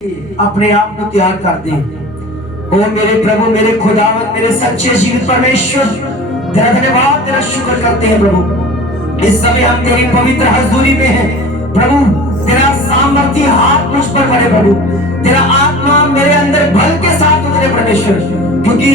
अपने आप को तैयार कर दे। ओ मेरे प्रभु, मेरे खुदावंद, मेरे सच्चे जीवित परमेश्वर, तेरा धन्यवाद, तेरा शुक्र करते हैं प्रभु। इस समय हम तेरी पवित्र हजूरी में हैं प्रभु। तेरा सामर्थी हाथ मुझ पर पड़े प्रभु, तेरा आत्मा मेरे अंदर बल के साथ उतरे परमेश्वर, क्योंकि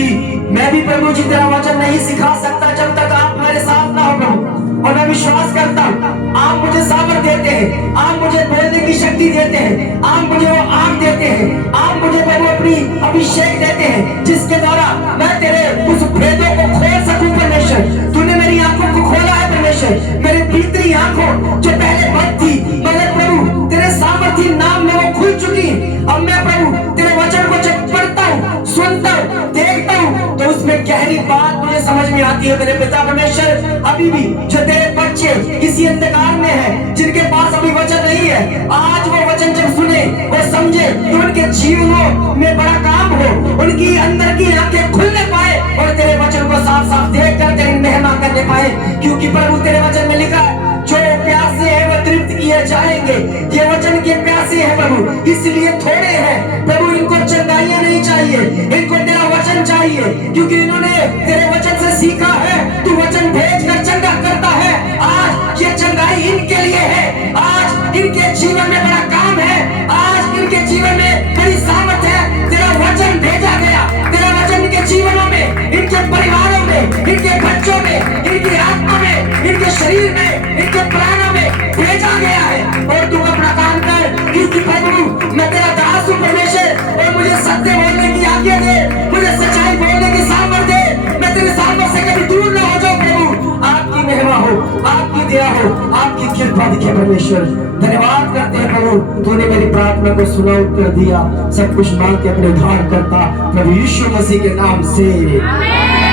मैं भी प्रभु जी तेरा वचन नहीं सिखा सकता जब तक आप मेरे साथ ना हो प्रभु। और मैं विश्वास करता हूँ आप मुझे सामर्थ देते हैं, आप मुझे बोलने की शक्ति देते हैं, आप मुझे वो आग देते हैं, आप मुझे प्रभु अपनी अभिषेक देते हैं जिसके द्वारा मैं तेरे उस भेदों को खोल सकूं परमेश्वर। तूने मेरी आंखों को खोला है परमेश्वर, मेरी भीतरी आंखों जो पहले बंद थी, मगर प्रभु तेरे सामर्थी नाम में वो खुल चुकी है। अब मैं प्रभु तेरे वचन को जब पढ़ता हूँ, सुनता हूँ, देखता हूँ, तो उसमें गहरी बात मुझे समझ में आती है। मेरे पिता परमेश्वर, अभी भी जो तेरे बच्चे इसी अंधकार में है, जिनके पास अभी वचन नहीं है, आज वो वचन जब सुने, वो समझे, तो उनके जीवनों में बड़ा काम हो, उनकी अंदर की आंखें खुलने पाए और तेरे वचन को साफ साफ देख कर तेरी महिमा करने पाए। क्योंकि प्रभु तेरे वचन में लिखा है, जो प्यासे हैं वो तृप्त किए जाएंगे। ये वचन के प्यासे हैं प्रभु, इसलिए थोड़े हैं प्रभु, इनको चंगाइयां नहीं चाहिए, इनको तेरा वचन चाहिए, क्योंकि इन्होंने तेरे वचन से सीखा है, तू वचन भेज कर चंगा करता है। आज ये चंगाई इनके लिए है, आज इनके जीवन में बड़ा काम है, आज इनके जीवन में बड़ी सामर्थ है। तेरा वचन भेजा गया, तेरा वचन इनके जीवनों में, इनके परिवारों में, इनके बच्चों में, इनकी आत्मा में, इनके शरीर में, इनके प्राणों में भेजा गया है। और तू अपना काम कर, क्योंकि प्रभु मैं तेरा दास हूं परमेश्वर, और मुझे सत्य बोलने की आज्ञा दे, मुझे सच्चाई बोलने की सामर्थ दे, मैं तेरे सामने से कभी दूर ना हो जाऊं प्रभु। आपकी महिमा हो, आपकी दया हो, आपकी कृपा दिखे परमेश्वर। धन्यवाद करते हैं प्रभु, तूने मेरी प्रार्थना को सुना, उत्तर दिया, सब कुछ मांग के अपने उद्धार करता प्रभु यीशु मसीह के नाम से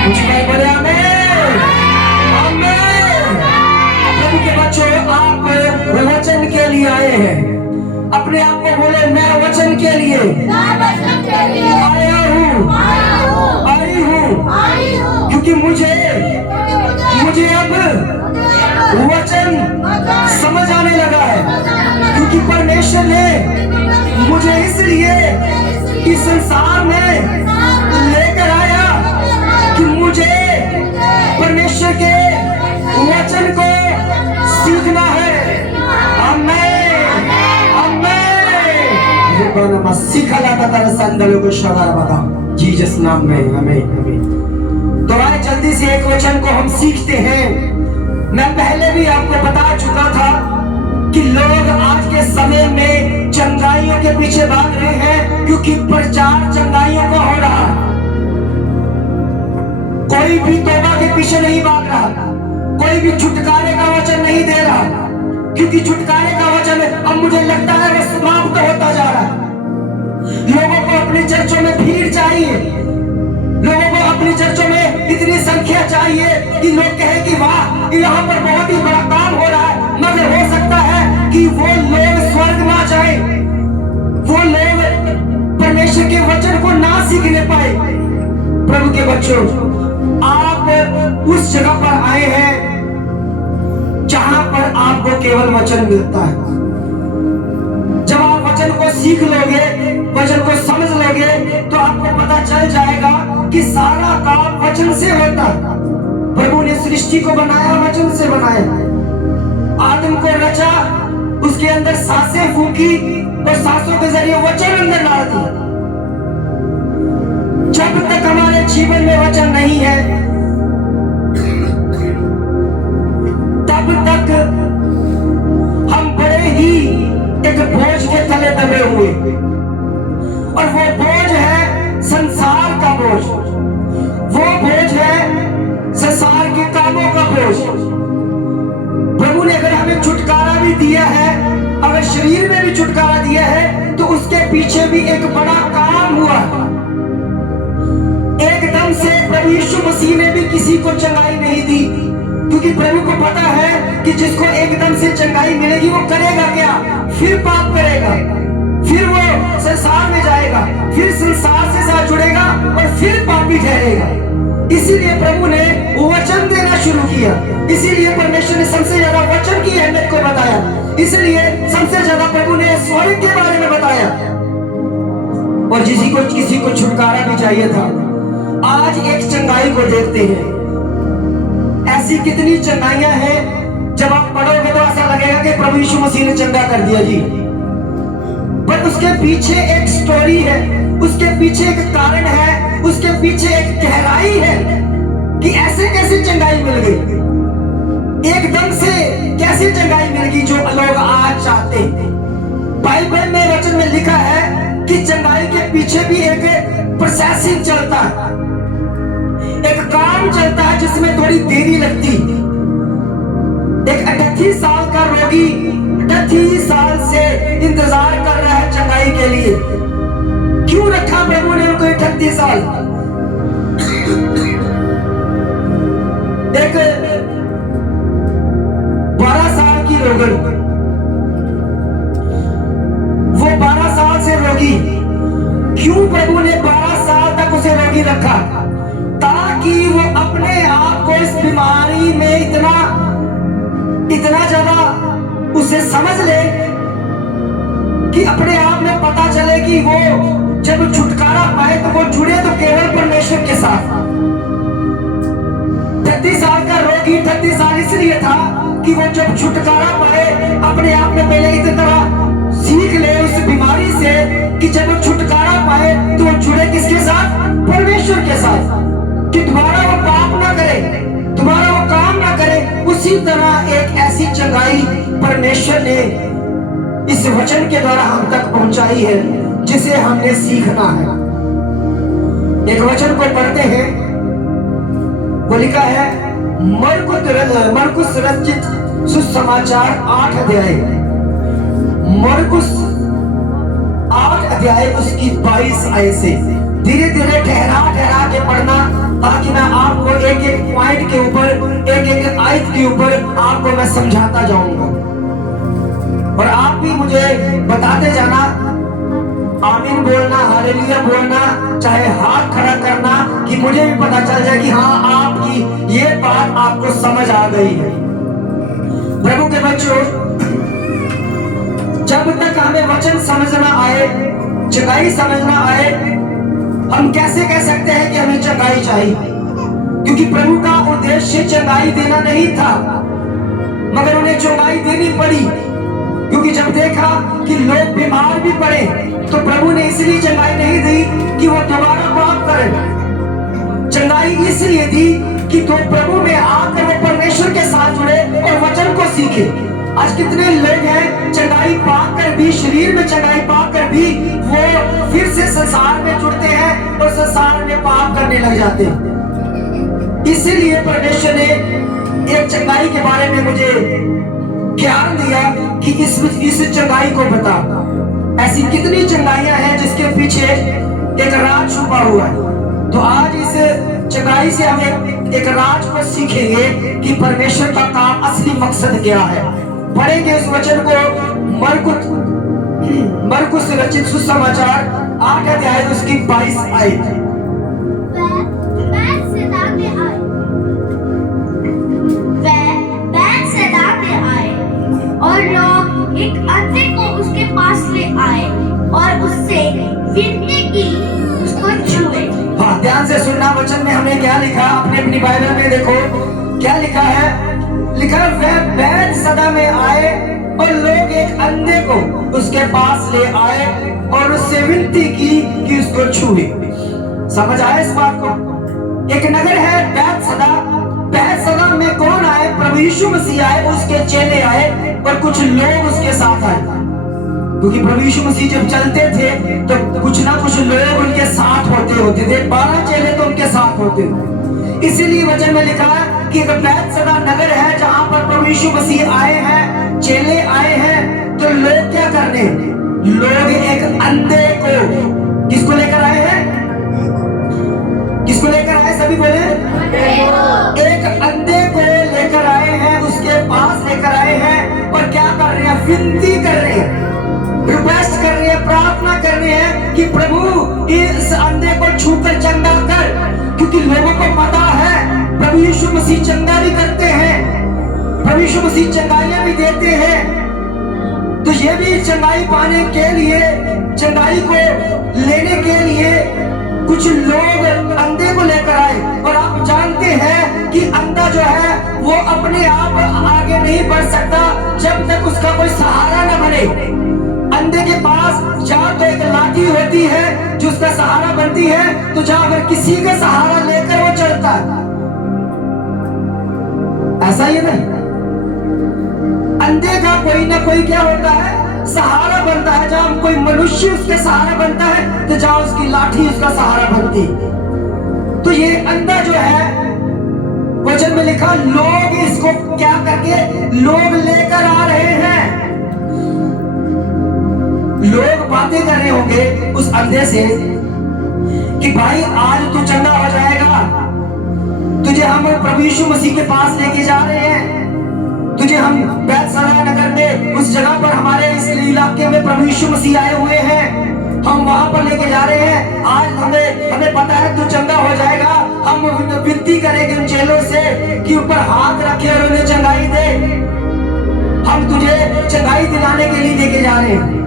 कुछ कह बोले आमीन। प्रभु के बच्चों, आप वचन के लिए आए हैं, अपने आप को बोले मैं वचन के लिए आया हूँ, आई हूँ, क्योंकि मुझे अब वचन समझ आने लगा है, क्योंकि परमेश्वर ने मुझे इसलिए इस संसार में लेकर आया कि मुझे परमेश्वर के वचन को सीखना है। जीसस नाम में आमीन। तो आए जल्दी से एक वचन को हम सीखते हैं। मैं पहले भी आपको बता चुका था कि लोग आज के समय में चंगाइयों के पीछे भाग रहे हैं, क्योंकि प्रचार चंगाइयों का हो रहा है। कोई भी तौबा के पीछे नहीं भाग रहा, कोई भी छुटकारे का वचन नहीं दे रहा, क्योंकि छुटकारे का वचन अब मुझे लगता है वो समाप्त होता जा रहा है। लोगों को अपनी चर्चों में भीड़ चाहिए, लोगों को अपनी चर्चों में इतनी संख्या चाहिए कि लोग कहें कि वाह यहाँ पर बहुत ही बड़ा काम हो रहा है। मगर हो सकता है कि वो लोग स्वर्ग ना जाए, वो लोग परमेश्वर के वचन को ना सीखने पाए। प्रभु के बच्चों, आप उस जगह पर आए हैं जहां पर आपको केवल वचन मिलता है। जब आप वचन को सीख लोगे, वचन को समझ लोगे, तो आपको पता चल जाएगा कि सारा काम वचन से होता है। प्रभु ने सृष्टि को बनाया, वचन से बनाया। आदम को रचा, उसके अंदर सांसें फूंकी और सांसों के जरिए वचन अंदर डाल दिया। जब तक हमारे जीवन में वचन नहीं है, तब तक हम बड़े ही एक बोझ के तले दबे हुए, और वो बोझ है संसार का बोझ, वो बोझ है संसार के कामों का बोझ। प्रभु ने अगर हमें छुटकारा भी दिया है, अगर शरीर में भी छुटकारा दिया है, तो उसके पीछे भी एक बड़ा काम हुआ। एकदम से प्रभु यीशु मसीह ने भी किसी को चंगाई नहीं दी, क्योंकि प्रभु को पता है कि जिसको एकदम से चंगाई मिलेगी वो करेगा क्या? फिर पाप करेगा, फिर वो संसार में जाएगा, फिर संसार से साथ जुड़ेगा और फिर पापी ठहरेगा। इसीलिए प्रभु ने वचन देना शुरू किया, इसीलिए परमेश्वर ने सबसे ज्यादा वचन की अहमियत को बताया, इसलिए सबसे ज्यादा प्रभु ने स्वर्ग के बारे में बताया। और किसी को छुटकारा भी चाहिए था। आज एक चंगाई को देखते हैं। ऐसी कितनी चंगाइयां हैं, जब आप पढ़ोगे तो ऐसा लगेगा कि प्रभु यीशु मसीह ने चंगा कर दिया जी, पर उसके पीछे एक स्टोरी है, उसके पीछे एक कारण है, उसके पीछे एक गहराई है कि ऐसे कैसे चंगाई मिल गई, एकदम से कैसे चंगाई मिल गई जो लोग आज चाहते हैं। बाइबल में वचन में लिखा है कि चंगाई के पीछे भी एक प्रोसेसिंग चलता है, एक काम चलता है जिसमें थोड़ी देरी लगती। एक 38 साल का रोगी 38 साल से इंतजार कर रहा है चंगाई के लिए। क्यों रखा प्रभु ने उनको 38 साल? एक 12 साल की रोगन, वो 12 साल से रोगी, क्यों प्रभु ने 12 साल तक उसे रोगी रखा? ताकि वो अपने आप को इस बीमारी में इतना ज्यादा उसे समझ ले कि अपने आप में पता चले कि वो जब छुटकारा पाए तो वो जुड़े तो केवल परमेश्वर के साथ। 38 साल का रोगी 38 साल इसलिए था कि वो जब छुटकारा पाए अपने आप में पहले इस तरह सीख ले उस बीमारी से कि जब वो छुटकारा पाए तो वो जुड़े किसके साथ? परमेश्वर के साथ, कि दोबारा वो पाप ना करे, दोबारा वो काम ना करे। उसी तरह एक ऐसी चंगाई परमेश्वर ने इस वचन के द्वारा हम तक पहुंचाई है जिसे हमने सीखना है। एक वचन को पढ़ते हैं, वो लिखा है मरकुस रचित सुसमाचार 8 अध्याय, मरकुस 8 अध्याय उसकी 22 आयत से। धीरे धीरे ठहरा के पढ़ना, ताकि मैं आपको एक एक पॉइंट के ऊपर, एक एक आयत के ऊपर आपको मैं समझाता जाऊंगा, और आप भी मुझे बताते जाना, आमीन बोलना, हालेलुया बोलना, चाहे हाथ खड़ा करना, कि मुझे भी पता चल जाए कि हाँ आपकी ये बात आपको समझ आ गई है। प्रभु के बच्चों, जब तक हमें वचन समझना आए, चंगाई समझना आए, हम कैसे कह सकते हैं कि हमें चंगाई चाहिए? क्योंकि प्रभु का उद्देश्य चंगाई देना नहीं था, मगर उन्हें चंगाई देनी पड़ी, क्योंकि जब देखा कि लोग बीमार भी पड़े तो प्रभु ने इसलिए चंगाई नहीं दी कि वो दोबारा पाप करें। चंगाई इसलिए दी कि तो प्रभु में आकर वो परमेश्वर के साथ जुड़े और वचन को सीखे। आज कितने लोग हैं चंगाई पाकर भी, शरीर में चंगाई पाकर भी वो फिर से संसार में जुड़ते हैं और संसार में पाप करने लग जाते हैं। इसीलिए परमेश्वर ने एक चंगाई के बारे में मुझे ज्ञान दिया कि इस चंगाई को बता। ऐसी कितनी चंगाइयां हैं जिसके पीछे एक राज छुपा हुआ है। तो आज इस चंगाई से हम एक राज को सीखेंगे कि परमेश्वर का काम असली मकसद क्या है। पढ़ेंगे उस वचन को, मरकुस रचित सुसमाचार 8 अध्याय उसकी 22 आयत। और लोग एक अंधे को उसके पास ले आए और उससे विनती की उसको छुए। हाँ, ध्यान से सुनना। वचन में हमने क्या लिखा, अपनी बाइबल में देखो क्या लिखा है। लिखा है वह बैतसैदा में आए और लोग एक अंधे को उसके पास ले आए और उससे विनती की कि उसको छुए। समझ आया इस बात को? एक नगर है बैतसैदा। बैतसैदा में कौन आए? प्रभु यीशु मसीह आए, उसके चेले आए और कुछ लोग उसके साथ आए, क्योंकि प्रभु यीशु मसीह जब चलते थे तो कुछ ना कुछ लोग उनके साथ होते थे। 12 चेले तो उनके साथ होते थे। इसीलिए वचन में लिखा है कि एक बैतसैदा नगर है जहां पर प्रभु यीशु मसीह आए हैं, चेले आए हैं। तो लोग क्या करने? लोग एक अंधे को किसको लेकर आए हैं? किसको लेकर आए? सभी बोले। एक अंधे को लेकर आए हैं, उसके पास लेकर आए हैं और क्या कर रहे हैं? विनती कर रहे हैं, रिक्वेस्ट कर रहे हैं, प्रार्थना कर रहे हैं कि प्रभु इस अंधे को छूकर चंगा कर। क्योंकि लोगों को पता है प्रभु यीशु मसीह चंगा भी करते हैं, प्रभु यीशु मसीह चंगाइयां भी देते हैं। तो ये भी चंगाई पाने के लिए, चंगाई को लेने के लिए कुछ लोग अंधे को लेकर आए, और आप जानते हैं कि अंधा जो है वो अपने आप आगे नहीं बढ़ सकता जब तक उसका कोई सहारा न बने। अंधे के पास या तो एक लाठी होती है जो उसका सहारा बनती है, तो जहां अगर किसी का सहारा लेकर वो चलता है, ऐसा ही है ना। अंधे का कोई ना कोई क्या होता है, सहारा बनता है। जहां कोई मनुष्य उसके सहारा बनता है, तो जहां उसकी लाठी उसका सहारा बनती। तो ये अंधा जो है, वचन में लिखा, लोग इसको क्या करके लोग लेकर आ रहे हैं। लोग बातें कर रहे होंगे उस अंधे से कि भाई आज तू चंगा हो जाएगा, तुझे हम प्रभु यीशु मसीह के पास लेके जा रहे हैं, तुझे हम बैतसैदा नगर में उस जगह पर हमारे इस इलाके में प्रभु यीशु मसीह आए हुए हैं, हम वहां पर लेके जा रहे हैं। आज हमें पता है तू चंगा हो जाएगा। हम विनती करेंगे उन चेलों से कि ऊपर हाथ रखे और उन्हें चंगाई दे। हम तुझे चंगाई दिलाने के लिए लेके जा रहे हैं।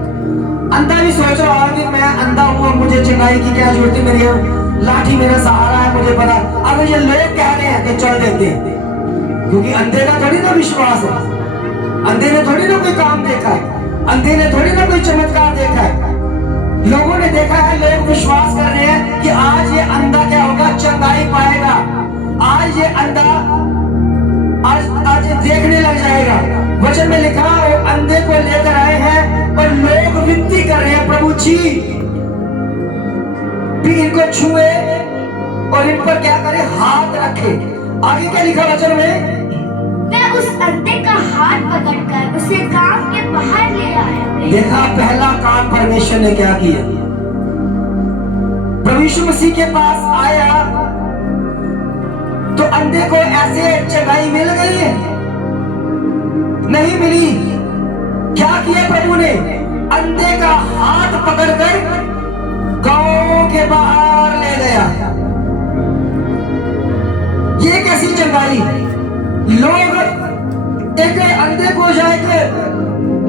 अंधा भी सोच रहा है कि मैं अंधा हूँ, मुझे चंगाई की क्या जरूरत है, मेरी लाठी मेरा सहारा है, मुझे पता। अगर ये लोग कह रहे हैं तो चल देते हैं, क्योंकि अंधे का थोड़ी ना विश्वास है, अंधे ने थोड़ी ना कोई काम देखा है, अंधे ने थोड़ी ना कोई चमत्कार देखा है। लोगों ने देखा है, लोग विश्वास कर रहे हैं कि आज ये अंधा क्या होगा, चंगाई पाएगा। आज ये अंधा आज देखने लग जाएगा। वचन में लिखा, वो अंधे को लेकर आए हैं और लोग विनती कर रहे हैं, प्रभु जी भी इनको छुए और इन पर क्या करे, हाथ रखे। आगे क्या लिखा वचन में, मैं उस अंधे का हाथ पकड़कर उसे गांव के बाहर ले आया। देखा, पहला काम परमेश्वर ने क्या किया, प्रभु यीशु मसीह के पास आया तो अंधे को ऐसे चंगाई मिल गई है? नहीं मिली। क्या किया प्रभु ने, अंधे का हाथ पकड़कर गांव के बाहर ले गया। ये कैसी चंगाई? लोग एक अंधे को या एक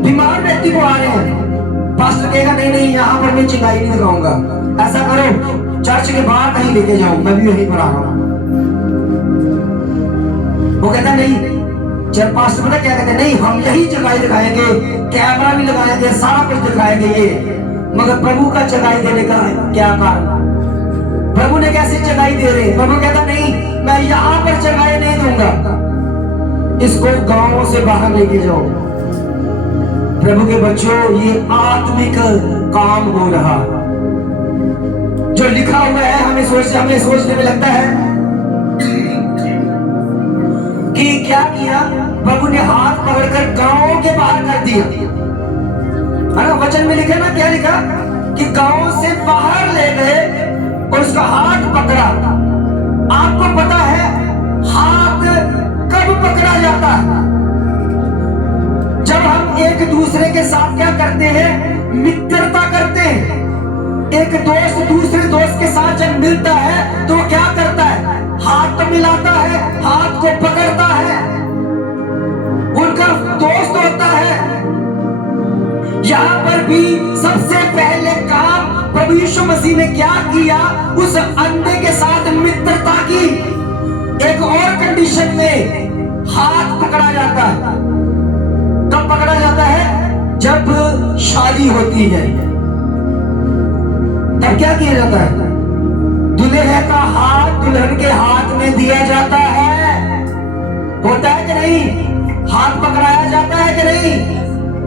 बीमार व्यक्ति को आ रहे हैं, पास्टर कहेगा नहीं नहीं यहां पर मैं चंगाई नहीं दिखाऊंगा, ऐसा करो चर्च के बाहर कहीं लेके जाओ, मैं भी यहीं पर आ रहा हूं। वो कहता नहीं, जब पास्टर पता क्या कहते, नहीं हम यही चंगाई दिखाएंगे, कैमरा भी लगाएंगे, सारा कुछ दिखाएंगे ये। मगर प्रभु का चंगाई देने का क्या कारण? प्रभु ने कैसे चंगाई दे रहे? प्रभु कहता नहीं, मैं यहां पर चंगाई नहीं दूंगा, इसको गांव से बाहर लेके जाओ। प्रभु के बच्चों, ये आत्मिक काम हो रहा, जो लिखा हुआ है हमें सोचने में लगता है कि क्या किया प्रभु ने, हाथ पकड़कर गांव के बाहर कर दिया। है ना, वचन में लिखा ना, क्या लिखा कि गांव से बाहर ले गए और उसका हाथ पकड़ा। आपको पता है हाथ कब पकड़ा जाता है? जब हम एक दूसरे के साथ क्या करते हैं, मित्रता करते हैं। एक दोस्त दूसरे दोस्त के साथ जब मिलता है तो क्या करता है, हाथ तो मिलाता है, हाथ को पकड़ता है, उनका दोस्त होता है। यहां पर भी सबसे पहले काम प्रभु यीशु मसीह ने क्या किया, उस अंधे के साथ मित्रता की। एक और कंडीशन में हाथ पकड़ा जाता है। कब पकड़ा जाता है? जब शादी होती है, तब क्या किया जाता है, दुल्हे का हाथ दुल्हन के हाथ में दिया जाता है। होता है कि नहीं? हाथ पकड़ाया जाता है कि नहीं?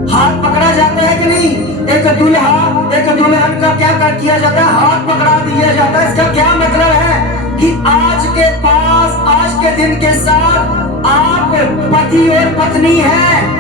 हाथ पकड़ा जाता है कि नहीं? एक दुल्हा एक दुल्हन का क्या कर किया जाता है, हाथ पकड़ा दिया जाता है। इसका क्या मतलब है कि आज के दिन के साथ आप पति और पत्नी हैं।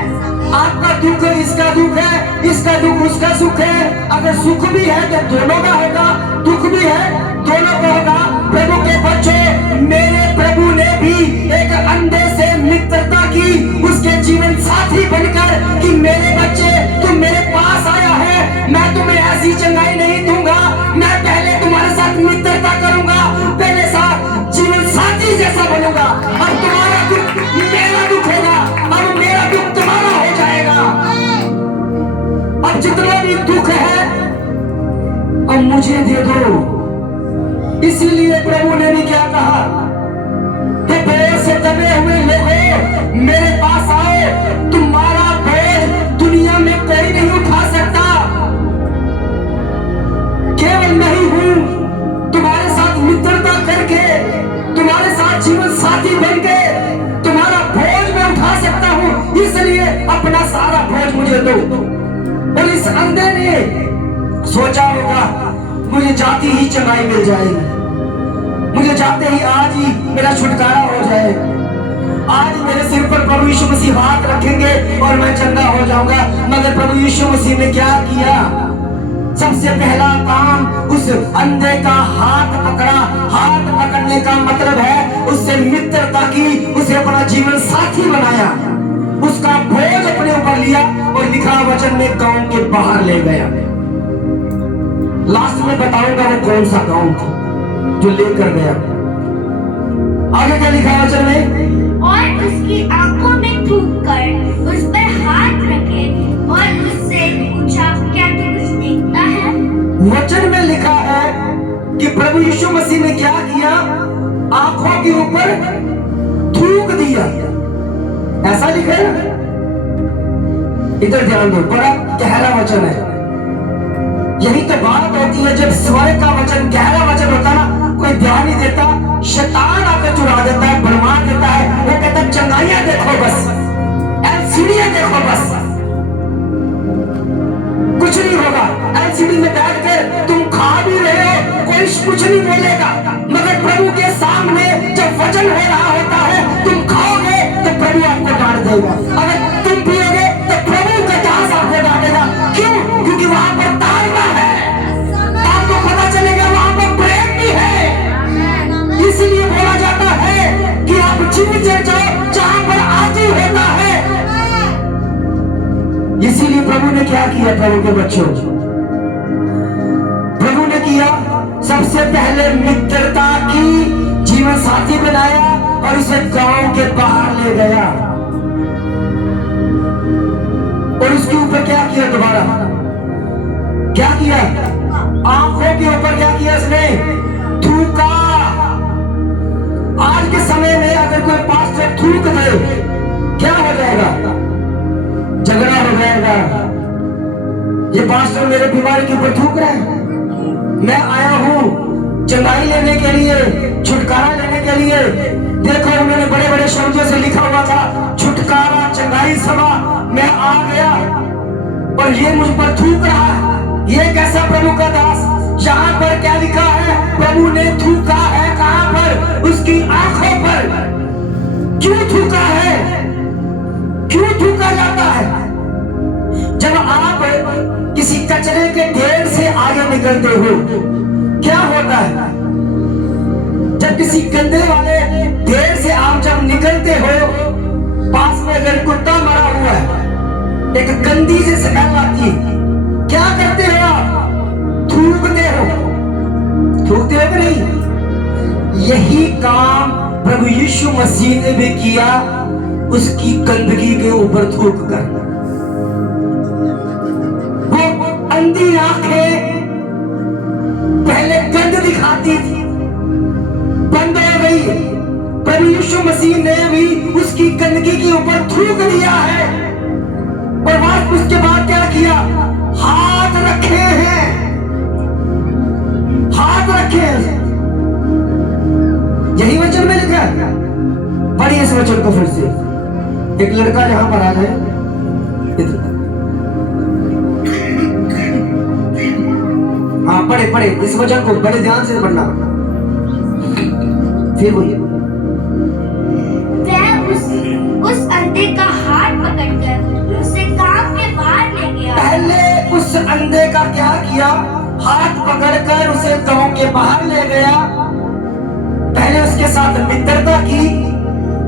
आपका दुख इसका दुख है, इसका दुख उसका सुख है। अगर सुख भी है तो दोनों का होगा, दुख भी है दोनों का होगा। प्रभु के बच्चों, मेरे प्रभु ने भी एक अंधे से मित्रता की, उसके जीवन साथी बनकर कि मेरे बच्चे तुम मेरे पास आया है, मैं तुम्हें ऐसी चंगाई नहीं दूंगा, मैं पहले तुम्हारे साथ मित्रता करूंगा, पहले साथ जीवन साथी जैसा बनूंगा। अब तुम्हारा दुख मेरा दुख होगा, अब मेरा दुख तुम्हारा हो जाएगा। अब जितना भी दुख है अब मुझे दे दो। इसीलिए प्रभु ने भी क्या कहा कि बोझ से दबे हुए लोगों मेरे पास आओ, तुम्हारा बोझ दुनिया में कोई नहीं उठा सकता, केवल मैं ही हूं तुम्हारे साथ मित्रता करके, तुम्हारे साथ जीवन साथी बन के तुम्हारा बोझ मैं उठा सकता हूं, इसलिए अपना सारा बोझ मुझे दो। और इस अंधे ने सोचा होगा मुझे जाती ही चंगाई मिल जाएगी, मुझे जाते ही आज ही मेरा छुटकारा हो जाए, आज मेरे सिर पर प्रभु यीशु मसीह हाथ रखेंगे और मैं चंगा हो जाऊंगा। मगर प्रभु यीशु मसीह ने क्या किया? सबसे पहला काम उस अंधे का हाथ पकड़ा। हाथ पकड़ने का मतलब है उससे मित्रता की, उसे अपना जीवन साथी बनाया, उसका बोझ अपने ऊपर लिया और लिखा वचन में गांव के बाहर ले गया। लास्ट में बताऊंगा वो कौन सा गांव था जो लेकर गया। आगे क्या लिखा है वचन में? और उसकी आंखों में थूक कर उस पर हाथ रखे और उससे पूछा, क्या तू कुछ देखता है? वचन में लिखा है कि प्रभु यीशु मसीह ने क्या किया? आंखों के ऊपर थूक दिया, ऐसा लिखा है ना? इधर ध्यान दो, बड़ा गहरा वचन है। यही तो बात होती है जब स्वर्ग का वचन, गहरा वचन होता ना, कोई ध्यान नहीं देता, शैतान आकर चुरा देता है, भरमा देता है। वो कहता है चंगाइयां देखो बस, एलसीडी देखो बस, कुछ नहीं होगा। एलसीडी में बैठकर तुम खा भी रहे हो, कोई कुछ नहीं बोलेगा, मगर प्रभु के सामने जब वचन हो रहा होता है, तुम खाओगे तो प्रभु आपको डांट देगा, अगर तुम पियोगे तो प्रभु का दास आपको डांटेगा। क्यों? क्योंकि वहां पर तारमा है, आपको पता चलेगा वहां पर प्रेम भी है। इसलिए बोला जाता है कि आप जीवित जाओ जहां पर आदि होता है। इसीलिए प्रभु ने क्या किया? प्रभु के बच्चों, प्रभु ने किया सबसे पहले मित्रता की, जीवन साथी बनाया और उसे गांव के बाहर ले गया। और उसके ऊपर क्या किया? दोबारा क्या किया? आंखों के ऊपर क्या किया? उसने थूका। आज के समय में अगर कोई पास्टर थूक दे, क्या हो जाएगा? झगड़ा हो जाएगा। ये पास्टर मेरे बीमारी के ऊपर थूक रहा है, मैं आया हूं चंगाई लेने के लिए, छुटकारा लेने के लिए। देखो उन्होंने बड़े बड़े शब्दों से लिखा हुआ था, छुटकारा चंगाई सभा, मैं आ गया और ये मुझ पर थूक रहा है। ये कैसा प्रभु का दास? यहाँ पर क्या लिखा है? प्रभु ने थूका है। कहां पर? उसकी आंखों पर। क्यों थूका है? क्यों थूका जाता है? जब आप किसी कचरे के ढेर से आगे निकलते हो, क्या होता है? जब किसी गंदे वाले ढेर से आप जब निकलते हो, पास में अगर कुत्ता मरा हुआ है, एक गंदी से स्मेल आती है, क्या करते हो आप? थूकते हो। थूकते हो कि नहीं? यही काम प्रभु यीशु मसीह ने भी किया, उसकी गंदगी के ऊपर थूक कर। वो अंधी आंखें पहले गंद दिखाती थी, बंद हो गई। प्रभु यीशु मसीह ने भी उसकी गंदगी के ऊपर थूक दिया है। और वहां उसके बाद क्या किया? हाथ रखे हैं, हाथ रखे हैं। यही वचन में लिखा है। पढ़िए इस वचन को फिर से। एक लड़का यहां पर आ जाए, हाँ पढ़े पढ़े इस वचन को बड़े ध्यान से पढ़ना। फिर बोलिए। उस अंधे का हाथ पकड़कर उसे गांव के बाहर ले गया। पहले उस अंधे का क्या किया? हाथ पकड़कर उसे गांव के बाहर ले गया। पहले उसके साथ मित्रता की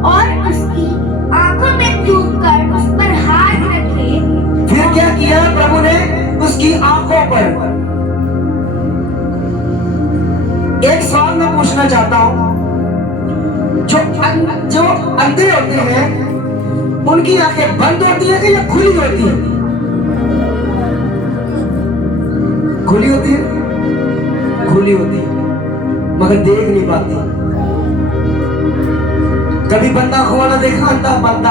और उसकी आंखों में थूक कर उस पर हाथ रखे। फिर क्या किया प्रभु ने? उसकी आंखों पर। एक सवाल मैं पूछना चाहता हूं, जो अंधे होते हैं उनकी आंखें बंद होती है कि या खुली होती है? खुली होती है। खुली होती मगर देख नहीं पाती। कभी बंदा खोला देखा अंधा बंद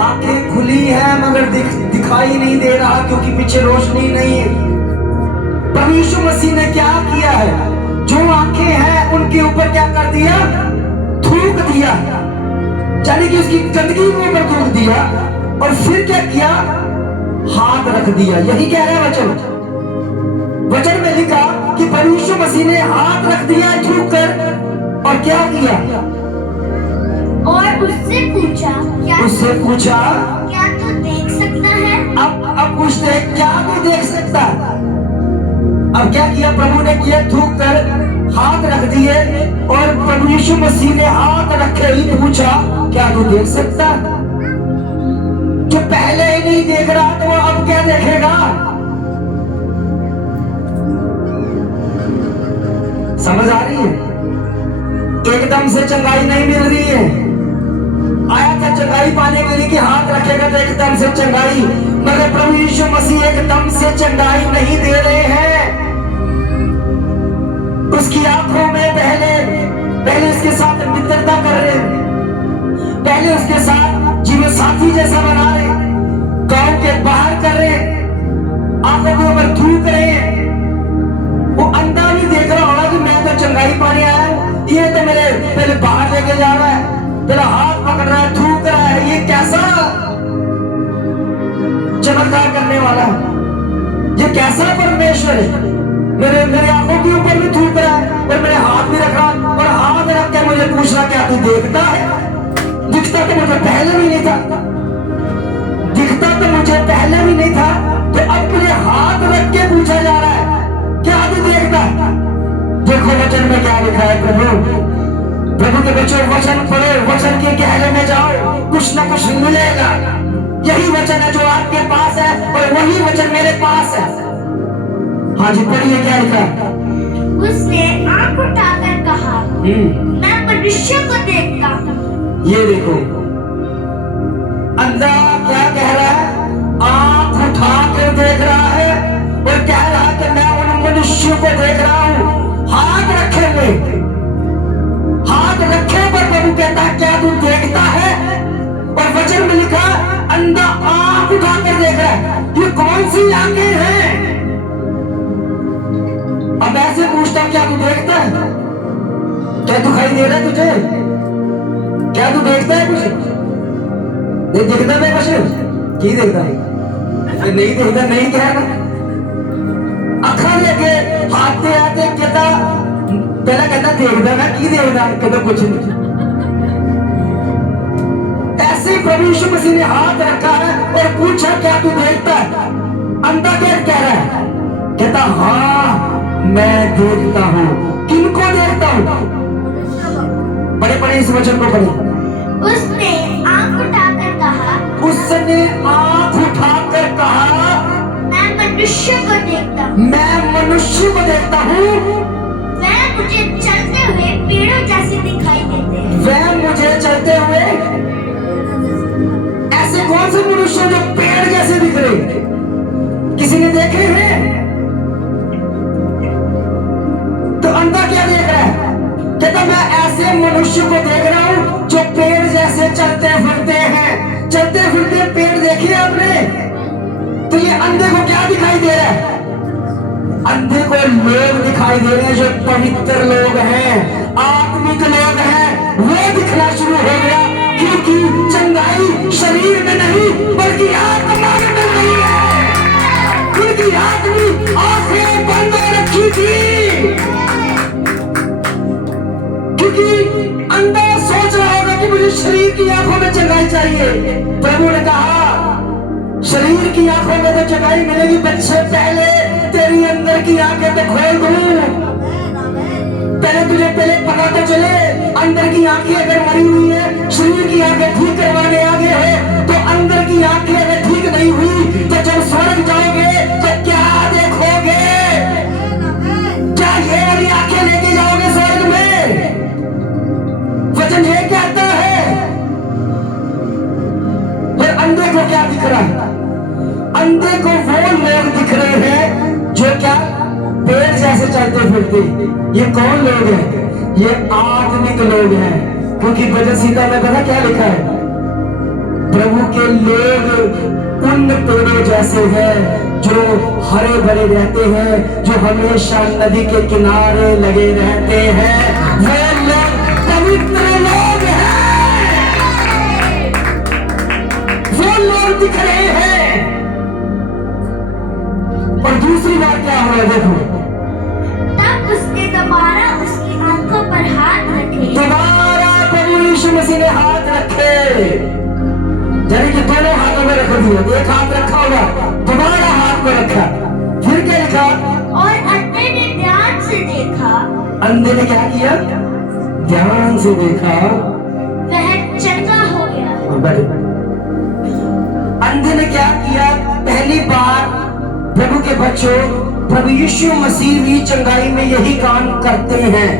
आंखें खुली है मगर दिखाई नहीं दे रहा क्योंकि पीछे रोशनी नहीं है। प्रभु यीशु मसीह ने क्या किया है? जो आंखें हैं उनके ऊपर क्या कर दिया? थूक दिया, यानी कि उसकी गंदगी के ऊपर थूक दिया। और फिर क्या किया? हाथ रख दिया। यही कह रहा है वचन में लिखा कि प्रभु यीशु मसीह ने हाथ रख दिया थूक कर। और क्या किया? और उससे पूछा क्या तू देख सकता है? अब पूछते हैं क्या तू देख सकता? अब क्या किया प्रभु ने? किया थूक कर हाथ रख दिए। और प्रभु यीशु मसीह ने हाथ रखे ही पूछा क्या तू देख सकता? जो पहले ही नहीं देख रहा तो वो अब क्या देखेगा? समझ आ रही है? एकदम से चंगाई नहीं मिल रही है। आया था चंगाई पाने के लिए कि हाथ रखेगा तो एकदम से चंगाई, मगर प्रभु यीशु मसीह एकदम से चंगाई नहीं दे रहे हैं। उसकी आंखों में पहले उसके साथ मित्रता कर रहे हैं, पहले उसके साथ जीवन साथी जैसा बना रहे, गांव के बाहर कर रहे, आंखों के ऊपर थूक रहे हैं। वो अंधा भी देख रहा होगा कि मैं तो चंगाई पाने आया हूं, ये तो मेरे पहले बाहर लेके जा रहा है, पहले हाथ पकड़ रहा है, थूक रहा है। ये कैसा चमत्कार करने वाला है? ये कैसा परमेश्वर है? मेरे आंखों के ऊपर भी थूक रहा है और मेरे हाथ भी रख रहा है और हाथ रख के मुझे पूछ रहा क्या तू देखता है? दिखता तो मुझे पहले भी नहीं था, दिखता तो मुझे पहले भी नहीं था, तो अब मुझे हाथ रख के पूछा जा रहा है क्या तू देखता? देखो वचन में क्या लिखा है। प्रभु के बच्चों वचन पढ़ो, वचन के गहरे में जाओ, कुछ ना कुछ मिलेगा। यही वचन है जो आपके पास है और वही वचन मेरे पास है। हाँ जी पढ़िए क्या लिखा? उसने आंख उठाकर कहा मैं मनुष्य को देखता हूँ। ये देखो अंधा क्या कह रहा है? आंख उठाकर देख रहा है और कह रहा है कि मैं उन मनुष्यों को देख रहा हूँ हाथ रखे हुए। हाथ रखे पर प्रभु कहता है क्या तू देखता है? और वचन में लिखा अंधा आंख उठाकर देख रहा है। ये कौन सी आंखें हैं? अब ऐसे पूछता क्या तू देखता है? क्या दिखाई दे रहा है तुझे? क्या तू देखता है कुछ? नहीं देखता मैं कुछ की देखता है? नहीं देखता नहीं कह रहा। अखा लेके हाथते आते कहता पहला कहता देखता मैं की देखता कहता कुछ नहीं। ऐसे प्रभु यीशु मसीह ने हाथ रखा है और पूछा क्या तू देखता है? अंधा क्या कह रहा है? कहता हाँ मैं देखता हूँ। किनको देखता हूँ? बड़े इस वचन को पढ़े। उसने आंख उठाकर कहा मैं मनुष्य को देखता हूँ। वह मुझे चलते हुए पेड़ों जैसे दिखाई देते हैं। वह मुझे चलते हुए ऐसे कौन से मनुष्य जो पेड़ जैसे दिख रहे? किसी ने देखे हैं? तो अंधा क्या देख रहा है? कहता मैं ऐसे मनुष्य को देख रहा हूं जो पेड़ जैसे चलते फिरते हैं। चलते फिरते पेड़ देखे आपने? तो ये अंधे को क्या दिखाई दे रहा है? अंधे को लोग दिखाई दे रहे हैं जो पवित्र लोग हैं, आत्मिक लोग हैं, वो दिखना शुरू हो गया। क्योंकि चंगाई शरीर में नहीं बल्कि आत्मा में मिल रही है। उनकी आत्मिक आंखें बंद हो रखी थी क्योंकि अंधा सोच रहा होगा कि मुझे शरीर की आंखों में चंगाई चाहिए। प्रभु ने कहा शरीर की आंखों में तो चंगाई मिलेगी बच्चे, पहले तेरी अंदर की आंखें तो खोल दूं। पहले तुझे पता तो चले अंदर की आंखें अगर मरी हुई है, शरीर की आंखें ठीक करवाने आगे है, तो अंदर की आंखें अगर ठीक नहीं हुई तो जब स्वर्ग जाओगे तो क्या देखोगे? क्या ये वाली आंखें लेके जाओगे स्वर्ग में? वचन ये कहता है। फिर अंधे को क्या दिख रहा है? अंधे को वो लोग दिख रहे हैं जो क्या पेड़ जैसे चलते फिरते। ये कौन लोग हैं? ये आत्मिक लोग हैं, क्योंकि भजन संहिता में पता क्या लिखा है? प्रभु के लोग उन पेड़ों जैसे हैं जो हरे भरे रहते हैं, जो हमेशा नदी के किनारे लगे रहते हैं। वे लोग पवित्र लोग हैं, वो लोग दिख रहे हैं। और दूसरी बात क्या हो रहा है, देखो, तब उसने दोबारा उसकी आंखों पर हाथ रखे। दोबारा प्रभु यीशु मसीह ने हाथ रखे, यानी कि दोनों हाथों में रख दिया। एक हाथ रखा होगा, दोबारा हाथ में रखा। फिर क्या लिखा? और अंधे ने ध्यान से देखा। अंधे ने क्या किया? ध्यान से देखा, वह चंगा हो गया। अंधे ने क्या किया? पहली बार प्रभु के बच्चों, प्रभु यीशु मसीह भी चंगाई में यही काम करते हैं।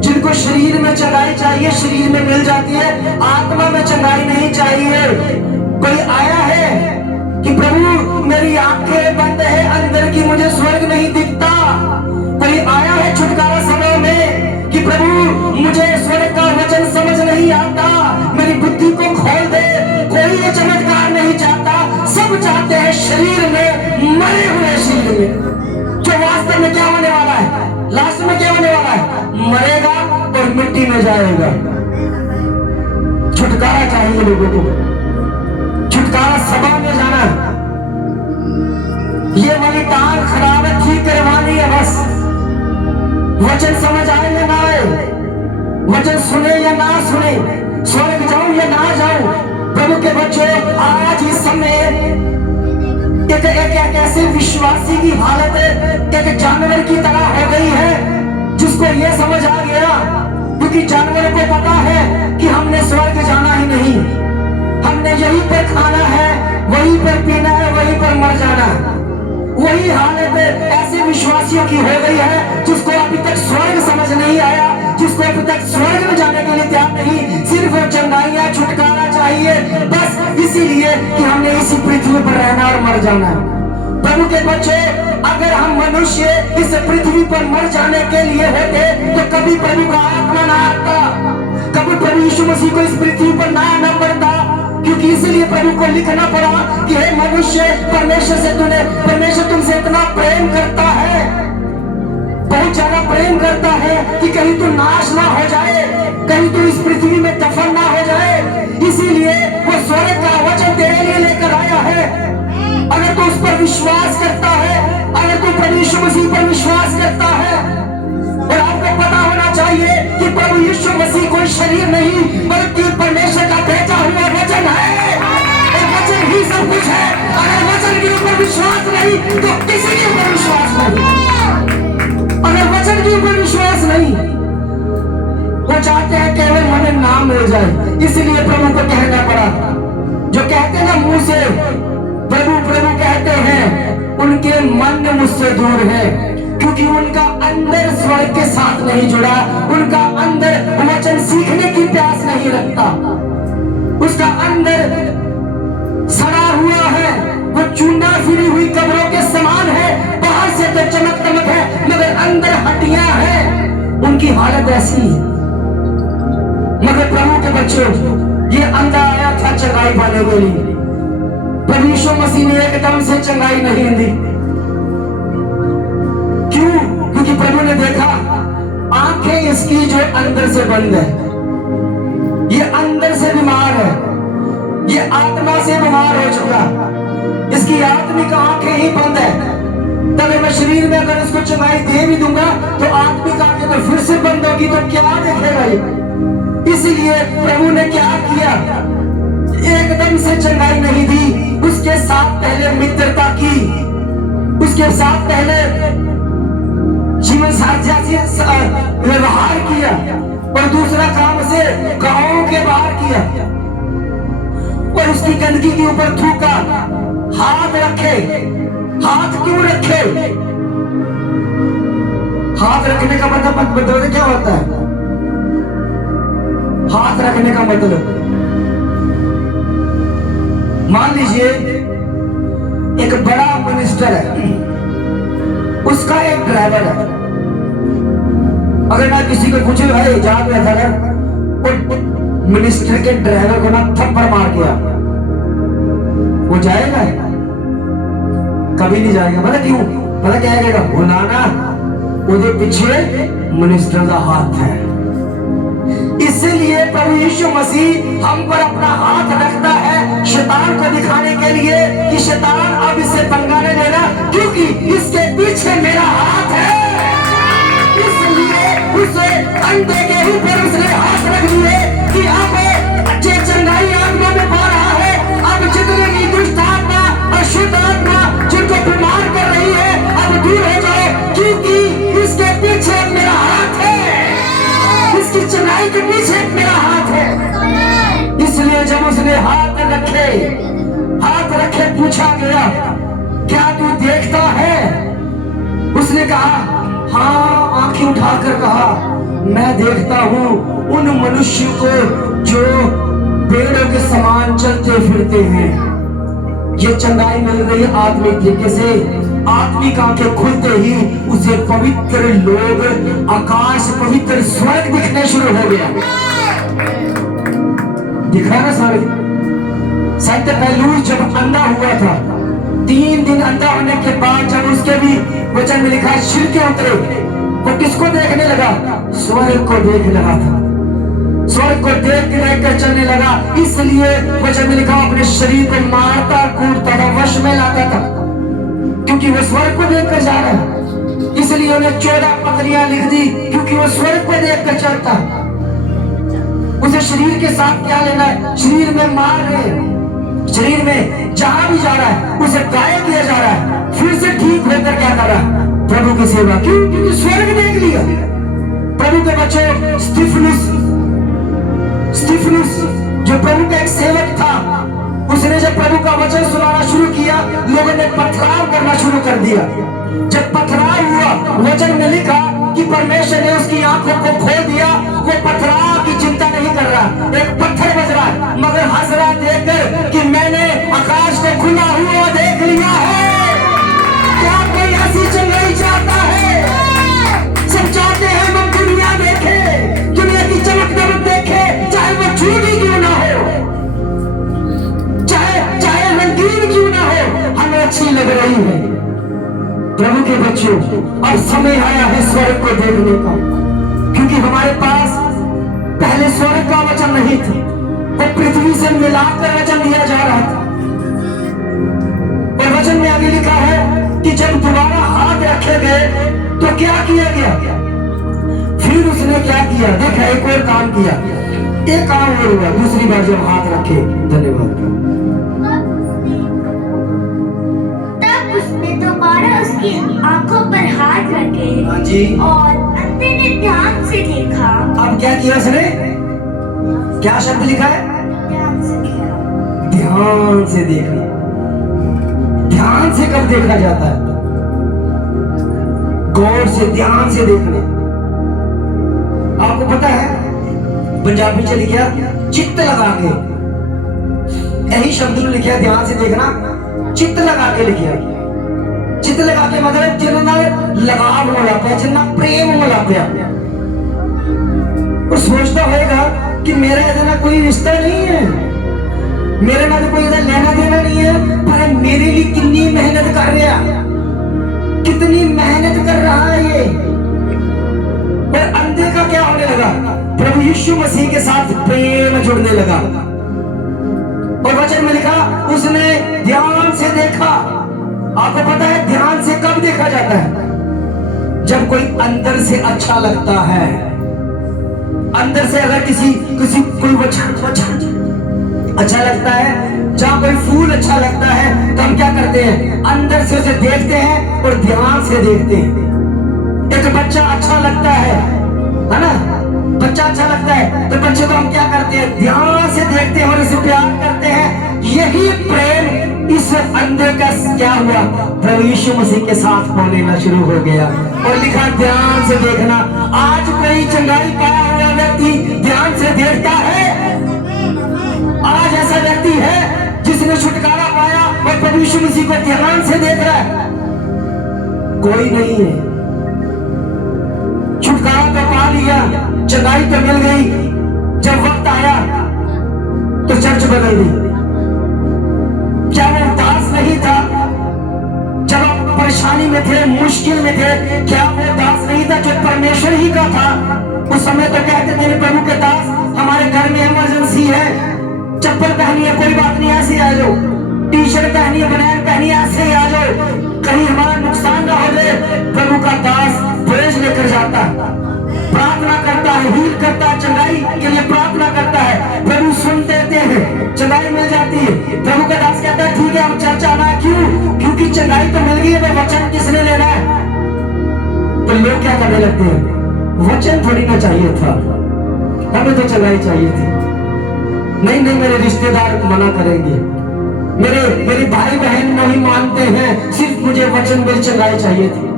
जिनको शरीर में चंगाई चाहिए शरीर में मिल जाती है, आत्मा में चंगाई नहीं चाहिए। कोई आया है कि प्रभु मेरी आंखें बंद है अंदर की, मुझे स्वर्ग नहीं दिखता। कोई आया है छुटकारा समय में कि प्रभु मुझे स्वर्ग का वचन समझ नहीं आता, मेरी बुद्धि को खोल दे। कोई ये चमत्कार नहीं चाहता, सब चाहते हैं शरीर में, मरे हुए शरीर में, जो वास्तव में क्या होने वाला है? लास्ट में क्या होने वाला है? मरेगा और मिट्टी में जाएगा। छुटकारा चाहिए लोगों को, छुटकारा सभा में जाना। ये वाली टांग खराब है, ठीक करवानी है बस। वचन समझ आए या ना आए, वचन सुने या ना सुने, स्वर्ग जाऊं या ना जाऊं, प्रभु के बच्चों, आज इस समय एक ऐसे विश्वासी की हालत है, एक जानवर की तरह हो गई है, जिसको ये समझ आ गया, क्योंकि जानवर को पता है कि हमने स्वर्ग जाना ही नहीं, हमने यहीं पर खाना है, वहीं पर पीना है, वहीं पर मर जाना है। वही हालत ऐसे विश्वासियों की हो गई है, जिसको अभी तक स्वर्ग समझ नहीं आया, जिसको अभी तक स्वर्ग में जाने के लिए तैयार नहीं, सिर्फ चंगाइयां छुटकारा चाहिए बस, इसीलिए कि हमने इसी पृथ्वी पर रहना और मर जाना है। प्रभु के बच्चे, अगर हम मनुष्य इस पृथ्वी पर मर जाने के लिए होते तो कभी प्रभु का आत्मा ना आता, कभी प्रभु यीशु मसीह को इस पृथ्वी पर ना आना पड़ता, क्योंकि इसलिए प्रभु को लिखना पड़ा कि हे मनुष्य, परमेश्वर तुमसे इतना प्रेम करता है, बहुत ज्यादा प्रेम करता है कि कहीं तू नाश ना हो जाए, कहीं तू इस पृथ्वी में दफन ना हो जाए, इसीलिए वो स्वर्ग का वचन तेरे लिए लेकर आया है। अगर तू उस पर विश्वास करता है, अगर तू प्रभु यीशु मसीह पर विश्वास करता है, और आपको पता होना चाहिए कि प्रभु यीशु मसीह कोई शरीर नहीं बल्कि परमेश्वर का भेजा हुआ वचन है, और वचन ही सब कुछ है। अगर वचन के ऊपर विश्वास नहीं तो किसी के ऊपर विश्वास नहीं। अगर वचन के ऊपर विश्वास नहीं, वो चाहते हैं केवल हमें नाम मिल जाए, इसलिए प्रभु को कहना पड़ा। जो कहते हैं ना मुंह से प्रभु प्रभु कहते हैं, उनके मन मुझसे दूर है, क्योंकि उनका अंदर स्वर्ग के साथ नहीं जुड़ा, उनका अंदर वचन सीखने की प्यास नहीं रखता, उसका अंदर सड़ा हुआ है, वो चूना फिरी हुई कब्रों के समान है, बाहर से तो चमक दमक है मगर अंदर हड्डियां हैं, उनकी हालत ऐसी। मगर प्रभु के बच्चों, ये अंधा आया था चंगाई पाने के लिए, प्रभु यीशु मसीह ने एकदम से चंगाई नहीं दी। क्यों? क्योंकि प्रभु ने देखा आंखें इसकी जो अंदर से बंद है, ये अंदर से बीमार है, ये आत्मा से बीमार हो चुका, इसकी आत्मिक आंखें ही बंद है। तब मैं शरीर में अगर इसको चंगाई दे भी दूंगा तो आत्मिक आंखें तो फिर से बंद होगी, तो क्या देखेगा ये? इसलिए प्रभु ने क्या किया? एकदम से चंगाई नहीं दी, उसके साथ पहले मित्रता की, उसके साथ पहले जीवन साझा से व्यवहार किया, और दूसरा काम से गांवों के बाहर किया, और उसकी गंदगी के ऊपर थूका। हाथ रखे, हाथ क्यों रखे? हाथ रखने का मतलब क्या होता है? हाथ रखने का मतलब, मान लीजिए एक बड़ा मिनिस्टर है, उसका एक ड्राइवर है। अगर मैं किसी को पूछे भाई जा रहा था अगर मिनिस्टर के ड्राइवर को ना थप्पड़ मार के आ, वो जाएगा? कभी नहीं जाएगा। पता क्यों? पता क्या कहेगा? होना ना उधर पीछे मिनिस्टर का हाथ है। इसलिए प्रभु यीशु मसीह हम पर अपना हाथ रखता है शैतान को दिखाने के लिए कि शैतान अब इससे पंगा नहीं लेना, क्योंकि इसके पीछे मेरा हाथ है। इसलिए उसे अंधे के ऊपर उसने हाथ रख दिए कि अब अच्छे चंगाई आत्मा में पा रहा है। अब जितने भी दुष्ट आत्मा और शुद्ध आत्मा जिनको बीमार कर रही है अब दूर हो जाए, क्योंकि इसके पीछे मेरा हाथ है। इसकी चंगाई के पीछे मेरा हाथ है। इसलिए जब उसने हाथ रखे पूछा गया क्या तू देखता है? उसने कहा हाँ, आंखें उठाकर कहा मैं देखता हूँ उन मनुष्य को जो पेड़ों के समान चलते फिरते हैं। ये चंगाई मिल रही है आत्मिक तरीके से। आत्मिक आंखें खुलते ही उसे पवित्र लोग, आकाश, पवित्र स्वर्ग दिखने शुरू हो गया। दिखा ना स्वर्ग। संत पहलू जब अंधा हुआ था, 3 दिन अंधा होने के बाद जब उसके भी वचन में लिखा छिलके उतरे, वो किसको देखने लगा? स्वर्ग को देखने लगा था। स्वर्ग को देख कर चलने लगा। इसलिए वचन में लिखा अपने शरीर को मारता कूटता था, वश में लाता था, क्योंकि वो स्वर्ग को देख कर जा रहा है। इसलिए उन्हें 14 पत्रियां लिख दी, क्योंकि वो स्वर्ग को देख कर चलता है। उसे शरीर के साथ क्या लेना है? शरीर में मार रहे, शरीर में जहां भी जा रहा है उसे गायब किया जा रहा है, फिर से ठीक होकर क्या कर रहा है? प्रभु की सेवा। क्यों? क्योंकि स्वर्ग देख लिया। प्रभु के बच्चों, स्तिफनुस जो प्रभु का एक सेवक था, उसने जब प्रभु का वचन सुनाना शुरू किया, लोगों ने पथराव करना शुरू कर दिया। जब पथराव हुआ, वचन में लिखा कि परमेश्वर ने उसकी आंखों को खोल दिया। वो पथराव की चिंता नहीं कर रहा, एक पत्थर बज रहा, मगर हंस रहा देखकर कि मैंने आकाश को खुला हुआ देख लिया है। क्या कोई ऐसी चंगाई चाहता है? सब चाहते हैं हम दुनिया देखे, दुनिया की चमक दमक देखे, चाहे वो झूठी क्यों ना हो, चाहे रंगीन क्यों ना हो, हमें अच्छी लग रही है। प्रभु के बच्चों, अब समय आया है स्वर्ग को देखने का, क्योंकि हमारे पास पहले स्वर्ग का वचन नहीं था, वो पृथ्वी से मिलाकर वचन दिया जा रहा था। और वचन में आगे लिखा है कि जब दोबारा हाथ रखे गए तो क्या किया गया? फिर उसने क्या किया? देखा, एक और काम किया। एक काम और हुआ दूसरी बार जब हाथ रखे। धन्यवाद। तब उसने दोबारा उसकी आंखों पर हाथ रखे। हाँ जी। और अंधे ने ध्यान से देखा। अब क्या किया उसने? क्या शब्द लिखा है? ध्यान से देखा। ध्यान से देखना। ध्यान से कब देखा जाता है? गौर से, ध्यान से देखना। आपको पता है पंजाबी च लिखा चित्त लगा के, यही शब्द में लिखा ध्यान से देखना, चित्त लगा के लिखा। चित्त लगा के मतलब जिन्ना लगाव हो जाता है, जिन्ना प्रेम हो जाता है। और सोचता होगा कि मेरा इतना कोई रिश्ता नहीं है, मेरे नाल कोई इधर लेना देना नहीं है, पर मेरे लिए कितनी मेहनत कर रहा, कितनी मेहनत कर रहा है ये। और अंधे का क्या होने लगा? प्रभु यीशु मसीह के साथ प्रेम जुड़ने लगा। और वचन में लिखा उसने ध्यान से देखा। आपको पता है ध्यान से कब देखा जाता है? जब कोई अंदर से अच्छा लगता है। अंदर से अगर किसी कोई वचन अच्छा लगता है, जहाँ कोई फूल अच्छा लगता है, तो हम क्या करते हैं? अंदर से उसे देखते हैं और ध्यान से देखते हैं। एक बच्चा अच्छा लगता है ना? बच्चा अच्छा लगता है तो बच्चे को हम क्या करते हैं? ध्यान से देखते हैं और इसे प्यार करते हैं। यही प्रेम इस अंधे का क्या हुआ? प्रभु यीशु मसीह के साथ होने शुरू हो गया। और लिखा ध्यान से देखना। आज कोई चंगाई पाया हुआ व्यक्ति ध्यान से देखता है। आज ऐसा व्यक्ति है जिसने छुटकारा पाया और प्रभु यीशु मसीह को ध्यान से देख रहा है। कोई नहीं है। छुटकारा तो पा लिया, चंगाई तो मिल गई, जब वक्त आया तो चर्च बदल दी। क्या वो दास नहीं था? जब आप परेशानी में थे, मुश्किल में थे, क्या वो दास नहीं था जो परमेश्वर ही का था? उस समय तो कहते थे प्रभु के दास, हमारे घर में इमरजेंसी है, चप्पल पहनी है, कोई बात नहीं, ऐसे आ जाओ, टी शर्ट पहनी है, बनैन पहनी है, ऐसे ही आ जाओ, कहीं हमारा नुकसान ना हो जाए। प्रभु का दास प्रेज लेकर जाता है, प्रार्थना करता है, हील करता है, चंगाई के लिए प्रार्थना करता है, प्रभु सुन देते हैं, चंगाई मिल जाती है। प्रभु का दास कहता है ठीक है हम चर्च आना है, क्यों? क्योंकि चंगाई तो मिल गई है, तो वचन किसने लेना है? तो लोग क्या करने लगते हैं, वचन थोड़ी ना चाहिए था, हमें तो चंगाई चाहिए थी। नहीं नहीं, मेरे रिश्तेदार मना करेंगे, मेरे भाई बहन नहीं मानते हैं, सिर्फ मुझे वचन में चंगाई चाहिए थी।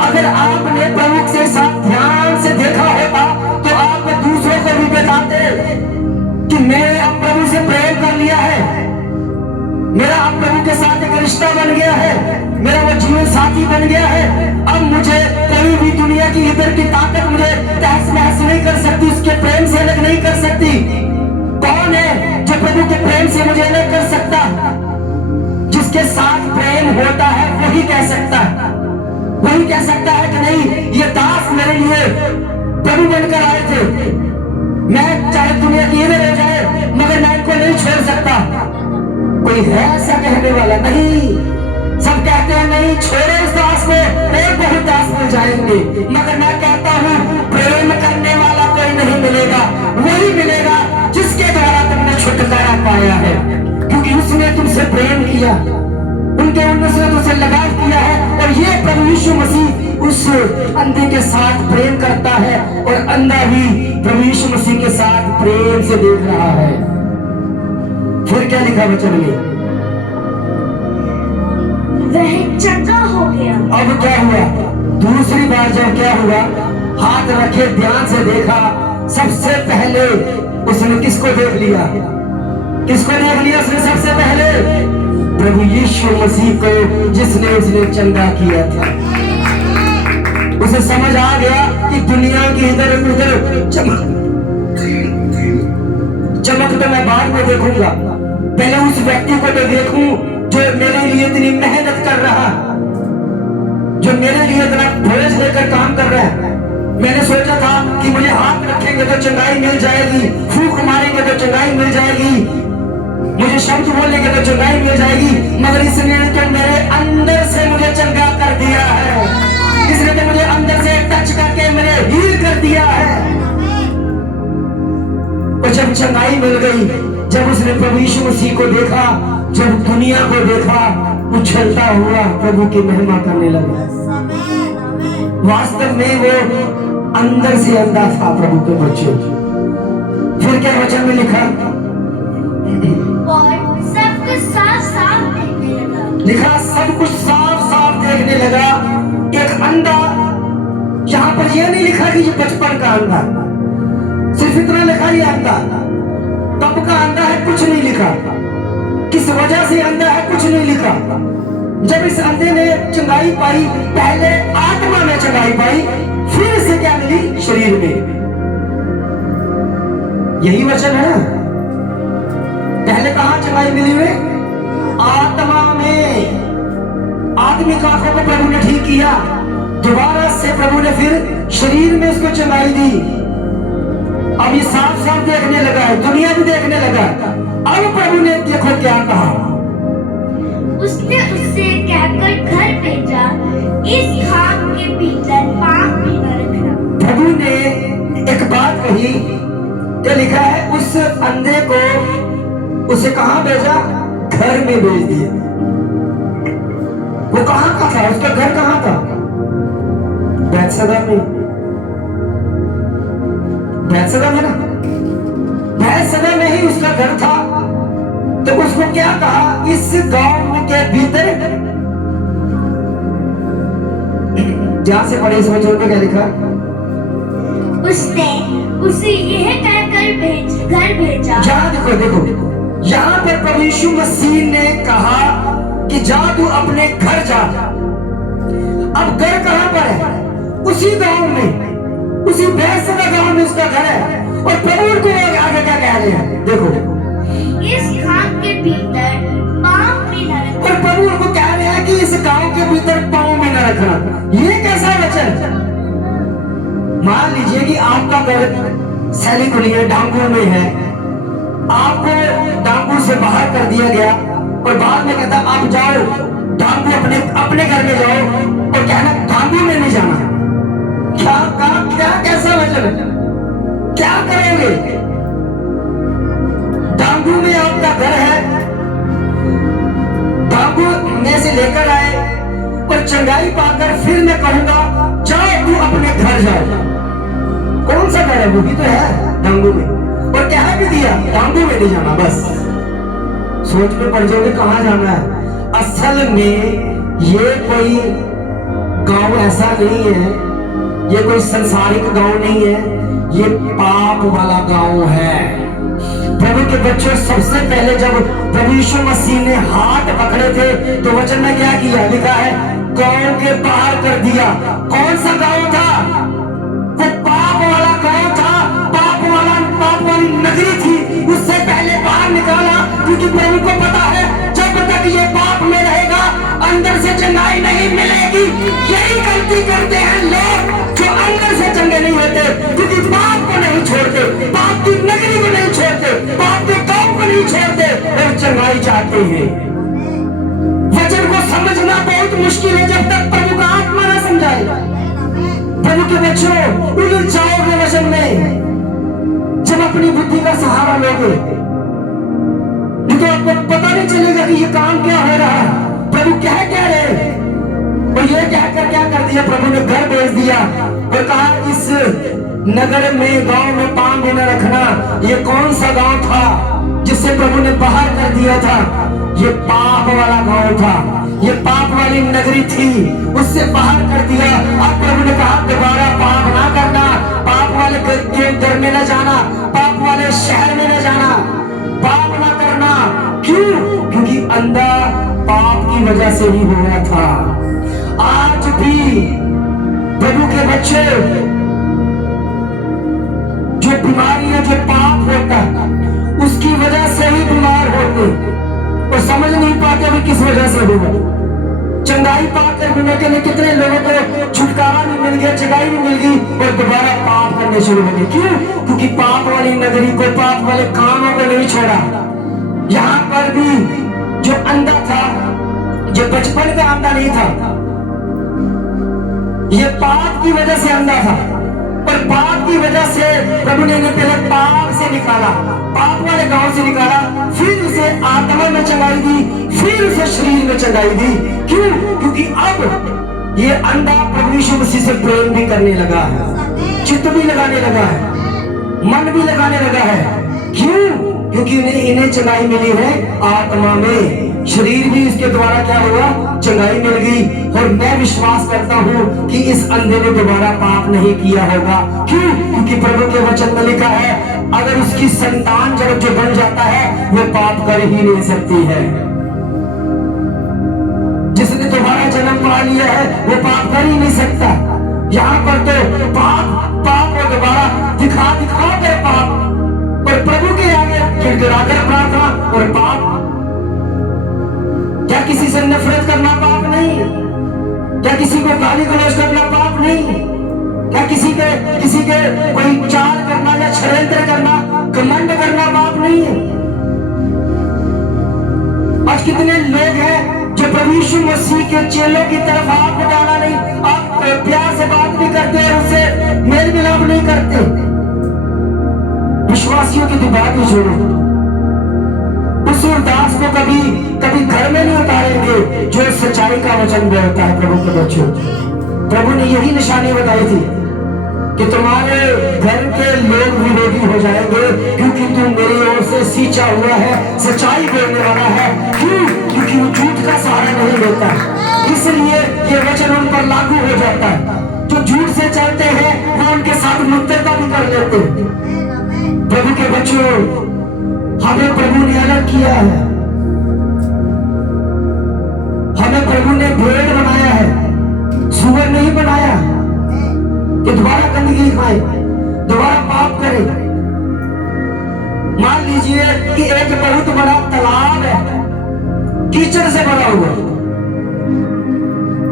अगर आपने प्रभु के साथ ध्यान से देखा होता तो आप दूसरों को भी बताते कि मैंने अब प्रभु से प्रेम कर लिया है, मेरा अब प्रभु के साथ एक रिश्ता बन गया है, मेरा वो जीवन साथी बन गया है। अब मुझे कोई भी दुनिया की इधर की ताकत मुझे तहस नहस नहीं कर सकती, उसके प्रेम से अलग नहीं कर सकती। कौन है जो प्रभु के प्रेम से मुझे अलग कर सकता? जिसके साथ प्रेम होता है वही कह सकता है, वही कह सकता है कि नहीं ये दास मेरे लिए प्रभु बनकर आए थे, मैं चाहे दुनिया की इधर हो जाए मगर मैं इनको नहीं छोड़ सकता। कोई है ऐसा कहने वाला? नहीं, सब कहते हैं नहीं छोड़ो इस दास को, और बहुत दास मिल जाएंगे। मगर मैं कहता हूँ प्रेम करने वाला कोई नहीं मिलेगा, वही मिलेगा जिसके द्वारा तुमने छुटकारा पाया है, क्योंकि उसने तुमसे प्रेम किया, उनके उसने तुमसे लगाव किया है। और ये प्रभु यीशु मसीह उस अंधे के साथ प्रेम करता है और अंधा भी प्रभु यीशु मसीह के साथ प्रेम से देख रहा है। फिर क्या लिखा वचन में? वह चंगा हो गया। अब क्या हुआ? दूसरी बार जब क्या हुआ, हाथ रखे ध्यान से देखा, सबसे पहले उसने किसको देख लिया? किसको देख लिया उसने सबसे पहले? प्रभु यीशु मसीह को, जिसने उसने चंगा किया था। उसे समझ आ गया कि दुनिया की इधर उधर चमक तो मैं बाद में देखूंगा, पहले उस व्यक्ति को तो देखूं जो मेरे लिए इतनी मेहनत कर रहा, जो मेरे लिए इतना धैर्य लेकर काम कर रहा है। मैंने सोचा था कि मुझे हाथ रखेंगे तो चंगाई मिल जाएगी, फूंक मारेंगे तो चंगाई मिल जाएगी, मुझे शब्द बोलेंगे तो चंगाई मिल जाएगी, मगर इसने तो मेरे अंदर से मुझे चंगा कर दिया है, इसने तो मुझे अंदर से टच करके मेरे हील कर दिया है। और जब चंगाई मिल गई, जब उसने प्रभु यीशु मसीह को देखा, जब दुनिया को देखा, उछलता हुआ प्रभु की महिमा करने लगा। वास्तव में वो अंदर से अंधा था प्रभु के बच्चे। फिर क्या वचन में लिखा? और सब कुछ साफ साफ देखने लगा। लिखा सब कुछ साफ साफ देखने लगा। एक अंधा, यहाँ पर यह नहीं लिखा कि ये बचपन का अंधा, सिर्फ इतना लिखा ये अंधा, कब का अंधा है कुछ नहीं लिखा, किस वजह से अंधा है कुछ नहीं लिखा। जब इस अंधे ने चंगाई पाई, पहले आत्मा में चंगाई पाई, फिर इसे क्या मिली? शरीर में। यही वचन है ना? पहले कहां चंगाई मिली हुई? आत्मा में। आत्मिक आंखों को प्रभु ने ठीक किया, दोबारा से प्रभु ने फिर शरीर में उसको चंगाई दी। अब ये साफ साफ देखने लगा है, दुनिया भी देखने लगा। अब प्रभु ने देखो क्या कहा, उसने उससे कहकर घर भेजा, इस खाम के भीतर पाप भी न रखना। प्रभु ने एक बात कही, क्या लिखा है? उस अंधे को उसे कहां भेजा? घर में भेज दिया। वो कहां का था? उसका घर कहां था? बैतसैदा में। बैतसैदा में ना, बैतसैदा में ही उसका घर था। तो उसको क्या कहा? इस गांव के भीतर, ध्यान से पढ़े इस वचन को, क्या लिखा? उसने उसे यह कहकर घर भेजा। यहाँ देखो देखो, यहाँ पर प्रभु यीशु मसीह ने कहा कि जा तू अपने घर जा। अब घर कहां पर है? उसी गांव में, उसी भैंसदा गांव में उसका घर है। और प्रभु उनको आगे क्या कह रहे हैं, देखो, इस खान के भीतर पाँव भी न रखना। और प्रभु उनको कह रहे हैं कि इस गांव के भीतर पांव भी न रखना। ये कैसा वचन? मान लीजिए कि आपका घर सैलिकुलिया डांगू में है, आपको डांगू से बाहर कर दिया गया और बाद में कहता आप जाओ डांगू अपने घर में जाओ, और कहना डांगू में नहीं जाना। क्या कैसा वचन? क्या करेंगे? डांगू में आपका घर है, डांगू में से लेकर आए और चंगाई पाकर फिर मैं कहूंगा जाओ तू अपने घर जाओ। कौन सा घर है? वो भी तो है डांगू में, और कह भी दिया डांगू में नहीं जाना। बस सोच में पड़ जाओगे कहां जाना है। असल में ये कोई गांव ऐसा नहीं है, ये कोई संसारिक गांव नहीं है, ये पाप वाला गांव है। प्रभु के बच्चों, सबसे पहले जब प्रभु यीशु मसीह ने हाथ पकड़े थे तो वचन में क्या किया? लिखा है गांव के बाहर कर दिया। कौन सा गांव था? वो पाप वाला गांव था, पाप वाली नगरी थी। उससे पहले बाहर निकाला, क्योंकि प्रभु को पता है जब तक ये पाप में रहेगा अंदर से चंगाई नहीं मिलेगी। यही गलती करते हैं लोग जो अंदर से चंगे नहीं होते, क्योंकि पाप को नहीं छोड़ते, पाप की नगरी को नहीं छोड़ते, पाप के गांव को नहीं छोड़ते और चंगाई चाहते हैं। वचन को समझना बहुत मुश्किल है जब तक प्रभु का आत्मा ना समझाए। प्रभु के बच्चों, उलझ जाओगे वचन में जब अपनी बुद्धि का सहारा लोगे, नहीं तो आपको पता नहीं चलेगा कि ये काम क्या हो रहा है। प्रभु क्या रहे, और ये कहकर क्या कर दिया? प्रभु ने घर भेज दिया और कहा इस नगर में, गांव में पांव भी न रखना। ये कौन सा गांव था जिससे प्रभु ने बाहर कर दिया था? ये पाप वाला गांव था, ये पाप वाली नगरी थी, उससे बाहर कर दिया। अब प्रभु ने कहा दोबारा पाप ना करना, पाप वाले घर में न जाना, पाप वाले शहर में न जाना, पाप ना करना। क्यों? क्योंकि अंधा पाप की वजह से ही हो रहा था। आज भी प्रभु के बच्चे जो बीमारियां, जो पाप होता है उसकी वजह से ही बीमार होते और समझ नहीं पाते भी किस वजह से हुआ। चंगाई पाकर भी के लिए कितने लोगों को छुटकारा भी मिल गया, चंगाई भी मिल गई और दोबारा पाप करने शुरू हो गए। क्यों? क्योंकि पाप वाली नगरी को, पाप वाले कामों को नहीं छोड़ा। यहाँ पर भी जो अंधा था, जो बचपन का अंधा नहीं था, ये पाप की वजह से अंधा था, और पाप की वजह से प्रभु ने पहले पाप से निकाला, पाप वाले गांव से निकाला, फिर उसे आत्मा में चंगाई दी, फिर उसे शरीर में चंगाई दी। क्यों? क्योंकि अब ये अंधा प्रभु यीशु मसीह से प्रेम भी करने लगा है, चित्त भी लगाने लगा है, मन भी लगाने लगा है। क्यों? क्योंकि इन्हें चंगाई मिली है आत्मा में, शरीर भी इसके द्वारा क्या हुआ? चंगाई मिल गई। और मैं विश्वास करता हूं कि इस अंधे ने दोबारा पाप नहीं किया होगा। क्यों? क्योंकि प्रभु के वचन में लिखा है अगर उसकी संतान जब जो बन जाता है वो पाप कर ही नहीं सकती है। जिसने दोबारा जन्म पा लिया है वो पाप कर ही नहीं सकता। यहाँ पर तो पाप को दोबारा दिखा कर पाप, और प्रभु के आगे गिड़गिड़ाकर प्रार्थना और पाप। क्या किसी से नफरत करना पाप नहीं? क्या किसी को गाली गलौज करना पाप नहीं? क्या किसी के कोई चाल करना या षड्यंत्र करना, घमंड करना पाप नहीं है? आज कितने लोग हैं जो प्रभु यीशु मसीह के चेलों की तरफ हाथ उठाना नहीं, आप प्यार से बात नहीं करते और उससे मेल मिलाप नहीं करते। विश्वासियों की तो बात ही छोड़ो, उस उदास को कभी घर में नहीं उतारेंगे जो सच्चाई का वचन बोलता है। प्रभु के बच्चों, प्रभु ने यही निशानी बताई थी कि तुम्हारे घर के लोग विरोधी हो जाएंगे, क्योंकि तुम मेरी ओर से सींचा हुआ है, सच्चाई बोलने वाला है। क्यों? क्योंकि वो झूठ का सहारा नहीं लेता, इसलिए ये वचन उन पर लागू हो जाता है। जो झूठ से चलते हैं वो उनके साथ मित्रता भी कर लेते हैं। प्रभु के बच्चों, हमें प्रभु ने अलग किया है, हमें प्रभु ने भेड़ बनाया है। ये दोबारा गंदगी खाए, दोबारा पाप करे। मान लीजिए कि एक बहुत बड़ा तालाब है, कीचड़ से भरा हुआ,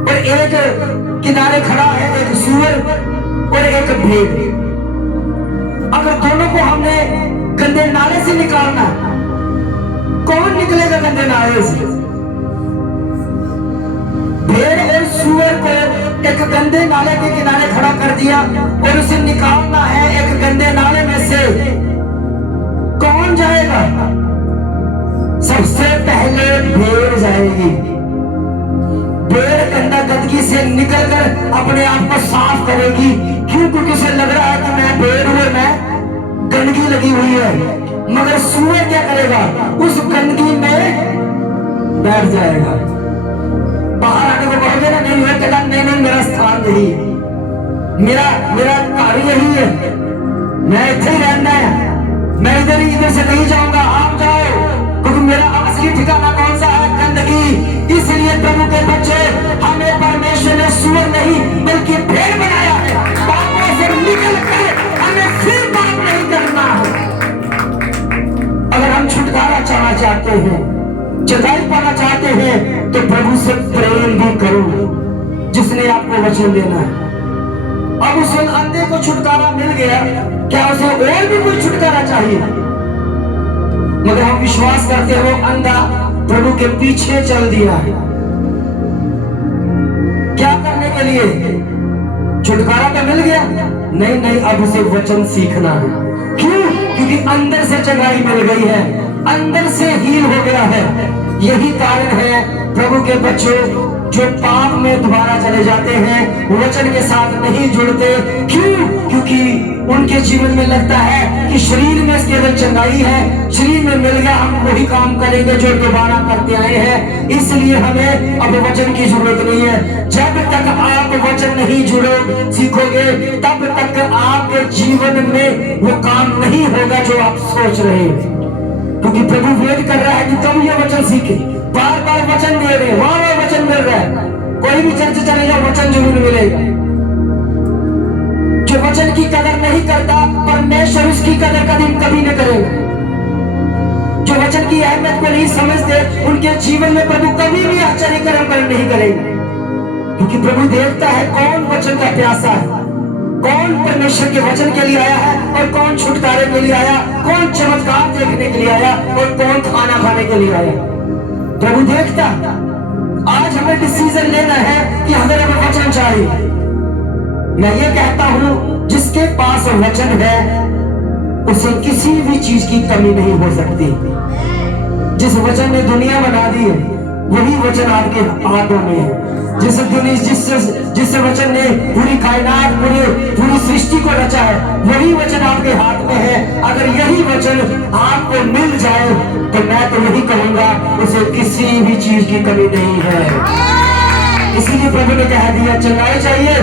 और एक किनारे खड़ा है एक सूअर और एक भेड़। अगर दोनों को हमने गंदे नाले से निकालना, कौन निकलेगा गंदे नाले से? भेड़ और सूअर को एक गंदे नाले के किनारे खड़ा कर दिया और उसे निकालना है एक गंदे नाले में से, कौन जाएगा? सबसे पहले भेड़ जाएगी। भेड़ गंदा गंदगी से निकलकर अपने आप को साफ करेगी। क्यों? क्योंकि उसे लग रहा है कि मैं भेड़ हूं, मैं गंदगी लगी हुई है। मगर सूअर क्या करेगा? उस गंदगी में बैठ जाएगा। बाहर आने को कहोगे ना, नहीं है कहता नहीं नहीं मेरा स्थान यही है, मेरा घर यही है, मैं इधर ही रहना है, मैं इधर से नहीं जाऊंगा, आप जाओ, क्योंकि मेरा असली ठिकाना कौन सा है? गंदगी। इसलिए प्रभु के बच्चे, हमें परमेश्वर ने सूअर नहीं बल्कि भेड़ बनाया है। पापों से निकल कर हमें फिर पाप नहीं करना है। अगर हम छुटकारा चाहना चाहते हैं, चंगाई पाना चाहते हैं, तो प्रभु से प्रेम भी करो जिसने आपको वचन देना है। अब उस अंधे को छुटकारा मिल गया, क्या उसे और भी कोई छुटकारा चाहिए? मगर हम विश्वास करते हो अंधा प्रभु के पीछे चल दिया है। क्या करने के लिए? छुटकारा तो मिल गया, नहीं नहीं अब उसे वचन सीखना है। क्यों? क्योंकि अंदर से चंगाई मिल गई है, अंदर से हील हो गया है। यही कारण है प्रभु के बच्चों जो पाप में दोबारा चले जाते हैं, वचन के साथ नहीं जुड़ते। क्यों? क्योंकि उनके जीवन में लगता है कि शरीर में केवल चंगाई है, शरीर में मिल गया, हम वही काम करेंगे जो दोबारा करते आए हैं। इसलिए हमें अब वचन की जरूरत नहीं है। जब तक आप वचन नहीं जुड़ो सीखोगे, तब तक आपके जीवन में वो काम नहीं होगा जो आप सोच रहे हैं। क्योंकि प्रभु वेट कर रहा है कि तुम ये वचन सीखे। बार बार वचन दे रहे, वहां वचन मिल रहा है। कोई भी चर्च चले जाओ, वचन जरूर मिलेगा। जो वचन की कदर नहीं करता, परमेश्वर उसकी कदर कभी न करेगा। जो वचन की अहमियत को नहीं समझते, उनके जीवन में प्रभु कभी भी आश्चर्य कर्म नहीं करेगा। क्योंकि प्रभु देखता है कौन वचन का प्यासा है, कौन परमेश्वर के वचन के लिए आया है और कौन छुटकारे के लिए आया, कौन चमत्कार देखने के लिए आया और कौन खाना खाने के लिए आया। प्रभु देखता। आज हमें डिसीजन लेना है कि हमें वचन चाहिए। मैं ये कहता हूं, जिसके पास वचन है उसे किसी भी चीज की कमी नहीं हो सकती। जिस वचन ने दुनिया बना दी है, वही वचन आपके हाथों में है। जिस वचन ने पूरी कायनात पूरी सृष्टि को रचा है, वही वचन आपके हाथ में है। अगर यही वचन आपको मिल जाए तो मैं तो यही कहूंगा, उसे किसी भी चीज की कमी नहीं है। इसीलिए प्रभु ने कह दिया, चंगाई चाहिए,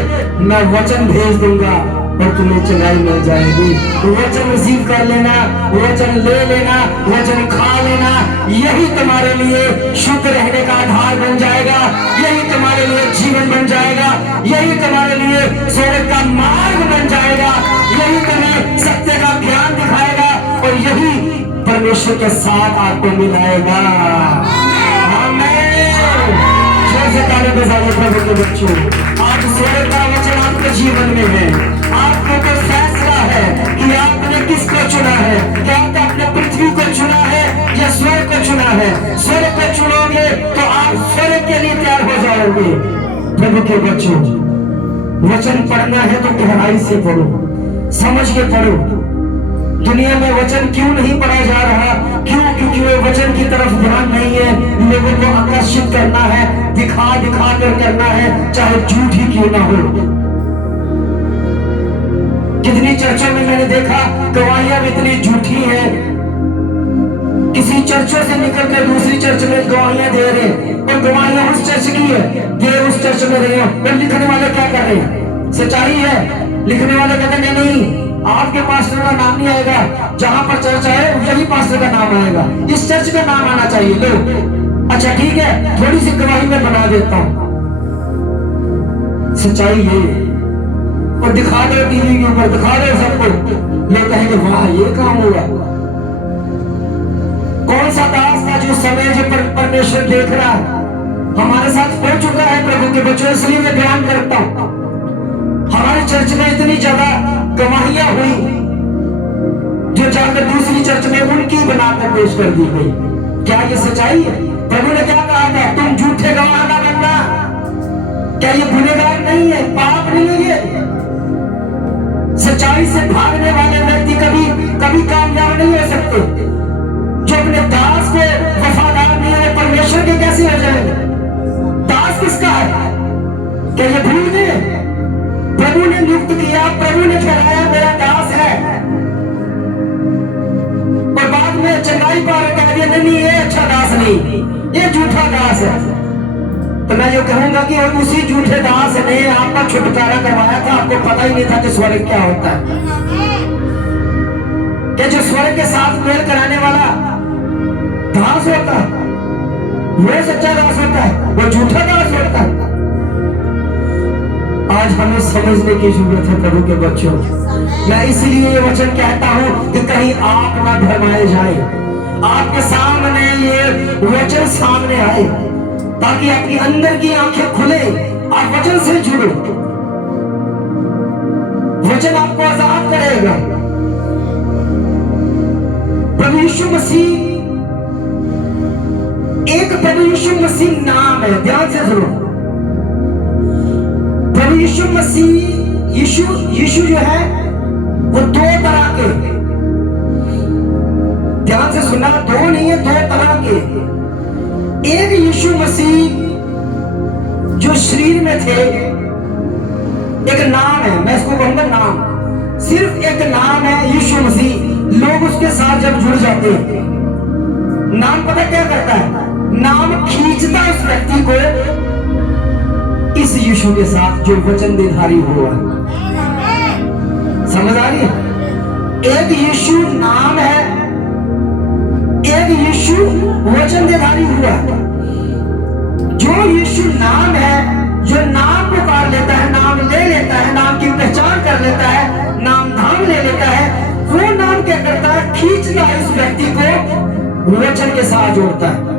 मैं वचन भेज दूंगा और तुम्हें चंगाई मिल जाएगी। वचन रिसीव कर लेना, वचन ले लेना, वचन खा लेना, यही तुम्हारे लिए शुद्ध रहने का आधार बन जाएगा, यही तुम्हारे लिए जीवन बन जाएगा, यही तुम्हारे लिए स्वर्ग का मार्ग बन जाएगा, यही तुम्हें सत्य का ज्ञान दिखाएगा और यही परमेश्वर के साथ आपको मिलाएगा। प्रभु के बच्चों, आप स्वर्ग का वचन आपके जीवन में है। आपके ऊपर फैसला है कि आपने किसको चुना है। क्या आपने पृथ्वी को चुना है या स्वर्ग को चुना है? स्वर्ग को चुनोगे तो आप स्वर्ग के लिए तैयार हो जाओगे। प्रभु के बच्चों, वचन पढ़ना है तो गहराई से पढ़ो, समझ के पढ़ो। दुनिया में वचन क्यों नहीं पढ़ा जा रहा? क्यों? क्योंकि वो वचन की तरफ ध्यान नहीं है। लोगों को आकर्षित करना है, दिखा कर करना है, चाहे झूठ ही क्यों ना हो। कितनी चर्चों में मैंने देखा गवाहियां इतनी झूठी हैं। किसी चर्चों से निकलकर दूसरी चर्च में गवाहियां दे रहे हैं और गवाहियां उस चर्च की है, दे उस चर्च में रहे हैं। और लिखने वाले क्या कर रहे हैं? सच्चाई है। लिखने वाले कहते हैं नहीं, आपके पास्टर का नाम नहीं आएगा, जहां पर चर्च है वही पास्टर का नाम आएगा, इस चर्च का नाम आना चाहिए। लो अच्छा ठीक है, थोड़ी सी गवाही में बना देता हूं। सच्चाई ये और दिखा दो टीवी के ऊपर, दिखा दो सबको, लोग कहेंगे वाह ये काम हुआ। कौन सा दास था जो समय जो परमेश्वर देख रहा है? हमारे साथ हो चुका है प्रभु के बच्चों, इसलिए मैं बयान करता हूं। हमारे चर्च में इतनी ज्यादा गवाहियां हुई जो जाकर दूसरी चर्च में उनकी बनाकर पेश कर दी गई। क्या ये सच्चाई है? प्रभु ने क्या कहा था? तुम झूठे गवाह ना बनना। क्या ये गुनहगार नहीं है? पाप नहीं है ये? सच्चाई से भागने वाले व्यक्ति कभी कभी कामयाब नहीं हो सकते। जो अपने दास को वफादार नहीं है, परमेश्वर के कैसे हो जाएंगे? दास किसका है? क्या ये भूल गए? प्रभु ने नियुक्त किया, प्रभु ने ठहराया मेरा दास है, और बाद में चंगाई पाकर कह दिया नहीं ये अच्छा दास नहीं, ये झूठा दास है। तो मैं ये कहूंगा कि उसी झूठे दास ने आपका छुटकारा करवाया था, आपको पता ही नहीं था कि स्वर्ग क्या होता है। कि जो स्वर्ग के साथ मेल कराने वाला दास होता है वो सच्चा दास होता है, वो झूठा दास होता है। आज हमें समझने की जरूरत है प्रभु के बच्चों। मैं इसलिए ये वचन कहता हूं कि कहीं आप ना भरमाए जाए। आपके सामने ये वचन सामने आए ताकि आपकी अंदर की आंखें खुले, आप वचन से जुड़ो। वचन आपको आजाद करेगा। प्रभु यीशु मसीह, एक प्रभु यीशु मसीह नाम है, ध्यान से सुनो। प्रभु यीशु मसीह, यीशु जो है वो दो तरह के, ध्यान से सुनना, दो नहीं है, दो तरह के। एक यीशु मसीह जो शरीर में थे, एक नाम है, मैं इसको कहूंगा नाम, सिर्फ एक नाम है यीशु मसीह। लोग उसके साथ जब जुड़ जाते हैं, नाम पता क्या करता है? नाम खींचता उस व्यक्ति को इस यीशु के साथ जो वचन देधारी हुआ। समझ आ रही है? एक यीशु नाम है, एक यीशु वचन देधारी हुआ। जो यीशु नाम है, जो नाम पुकार लेता है, नाम ले लेता है, नाम की पहचान कर लेता है, नाम धाम ले लेता है, वो नाम क्या करता है? खींचता है इस व्यक्ति को वचन के साथ जोड़ता है।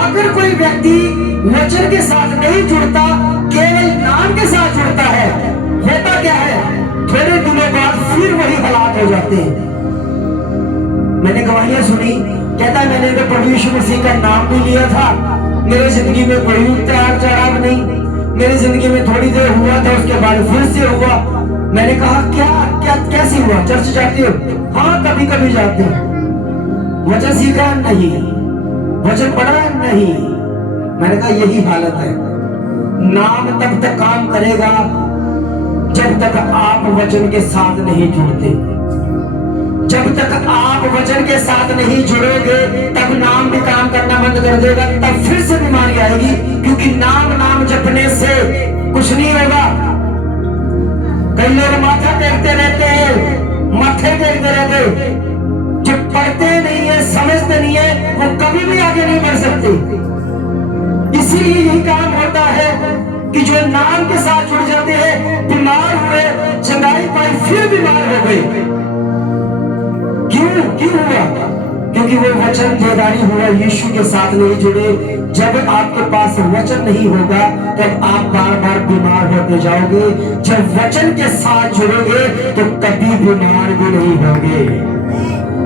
अगर कोई व्यक्ति वचन के साथ नहीं जुड़ता, केवल नाम के साथ जुड़ता है, होता क्या है? थोड़े दिनों बाद फिर वही हालात हो जाते हैं। मैंने गवाहियां सुनी, कहता है मैंने तो प्रभु यीशु मसीह का नाम भी लिया था, मेरी जिंदगी में कोई उतार चढ़ाव नहीं, मेरी जिंदगी में थोड़ी देर हुआ था, उसके बाद फिर से हुआ। मैंने कहा क्या क्या कैसे हुआ? चर्च जाते हो? हाँ कभी कभी जाते हैं। वचन सीखा नहीं, वचन पढ़ा नहीं। मैंने कहा यही हालत है। नाम तब तक काम करेगा जब तक आप वचन के साथ नहीं जुड़ते। जब तक आप वचन के साथ नहीं जुड़ोगे तब नाम भी काम करना बंद कर देगा, तब फिर से बीमारी आएगी। क्योंकि नाम जपने से कुछ नहीं होगा। कई लोग माथा टेकते रहते हैं, माथे टेकते रहते, जो पढ़ते नहीं है, समझते नहीं है, वो कभी भी आगे नहीं बढ़ सकते। इसीलिए यही काम होता है कि जो नाम के साथ जुड़ जाते हैं, बीमार हुए, चंगाई पाई, फिर बीमार हो गए। क्यों हुआ? क्योंकि वो वचन देदारी हुआ, यीशु के साथ नहीं जुड़े। जब आपके पास वचन नहीं होगा तब आप बार बार बीमार होते जाओगे। जब वचन के साथ जुड़ोगे तो कभी बीमार भी नहीं होगे,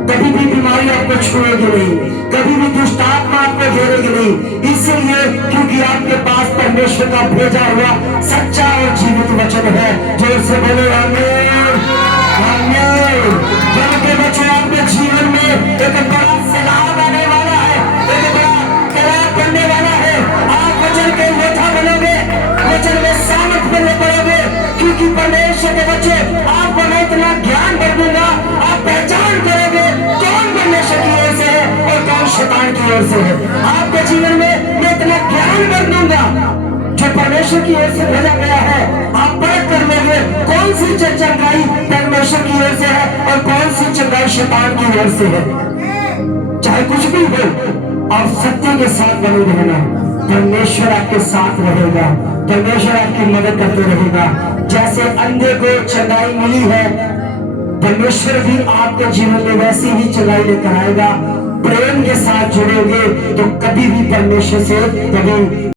कभी भी बीमारी आपको छुएगी नहीं, कभी भी दुष्ट आत्मा आपको घेरेगी नहीं। इसलिए क्योंकि आपके पास परमेश्वर का भेजा हुआ सच्चा और जीवित वचन है। जोर से बोलो आमीन, आमीन। के बच्चों, आपके जीवन में एक बड़ा सलाह आने वाला है, एक बड़ा करार करने वाला है। आप वचन के योद्धा बनोगे, वचन में सामर्थ बनने पड़ोगे। क्योंकि परमेश्वर के बच्चे, आपको मैं इतना ज्ञान भर दूंगा, आप पहचान करोगे कौन परमेश्वर की ओर से है और कौन शैतान की ओर से है। आपके जीवन में मैं इतना ज्ञान भर दूंगा जो परमेश्वर की ओर से भेजा गया है। आप परख कर लोगे कौन सी चंगाई परमेश्वर की ओर से है और कौन सी चंगाई शैतान की ओर से है। चाहे कुछ भी हो, आप सत्य के साथ बने रहना। परमेश्वर आपके साथ रहेगा, परमेश्वर आपकी मदद करते रहेगा। जैसे जैसे अंधे को चंगाई मिली है, परमेश्वर भी आपके जीवन में वैसी ही चंगाई लेकर आएगा। प्रेम के साथ जुड़ोगे तो कभी भी परमेश्वर से कभी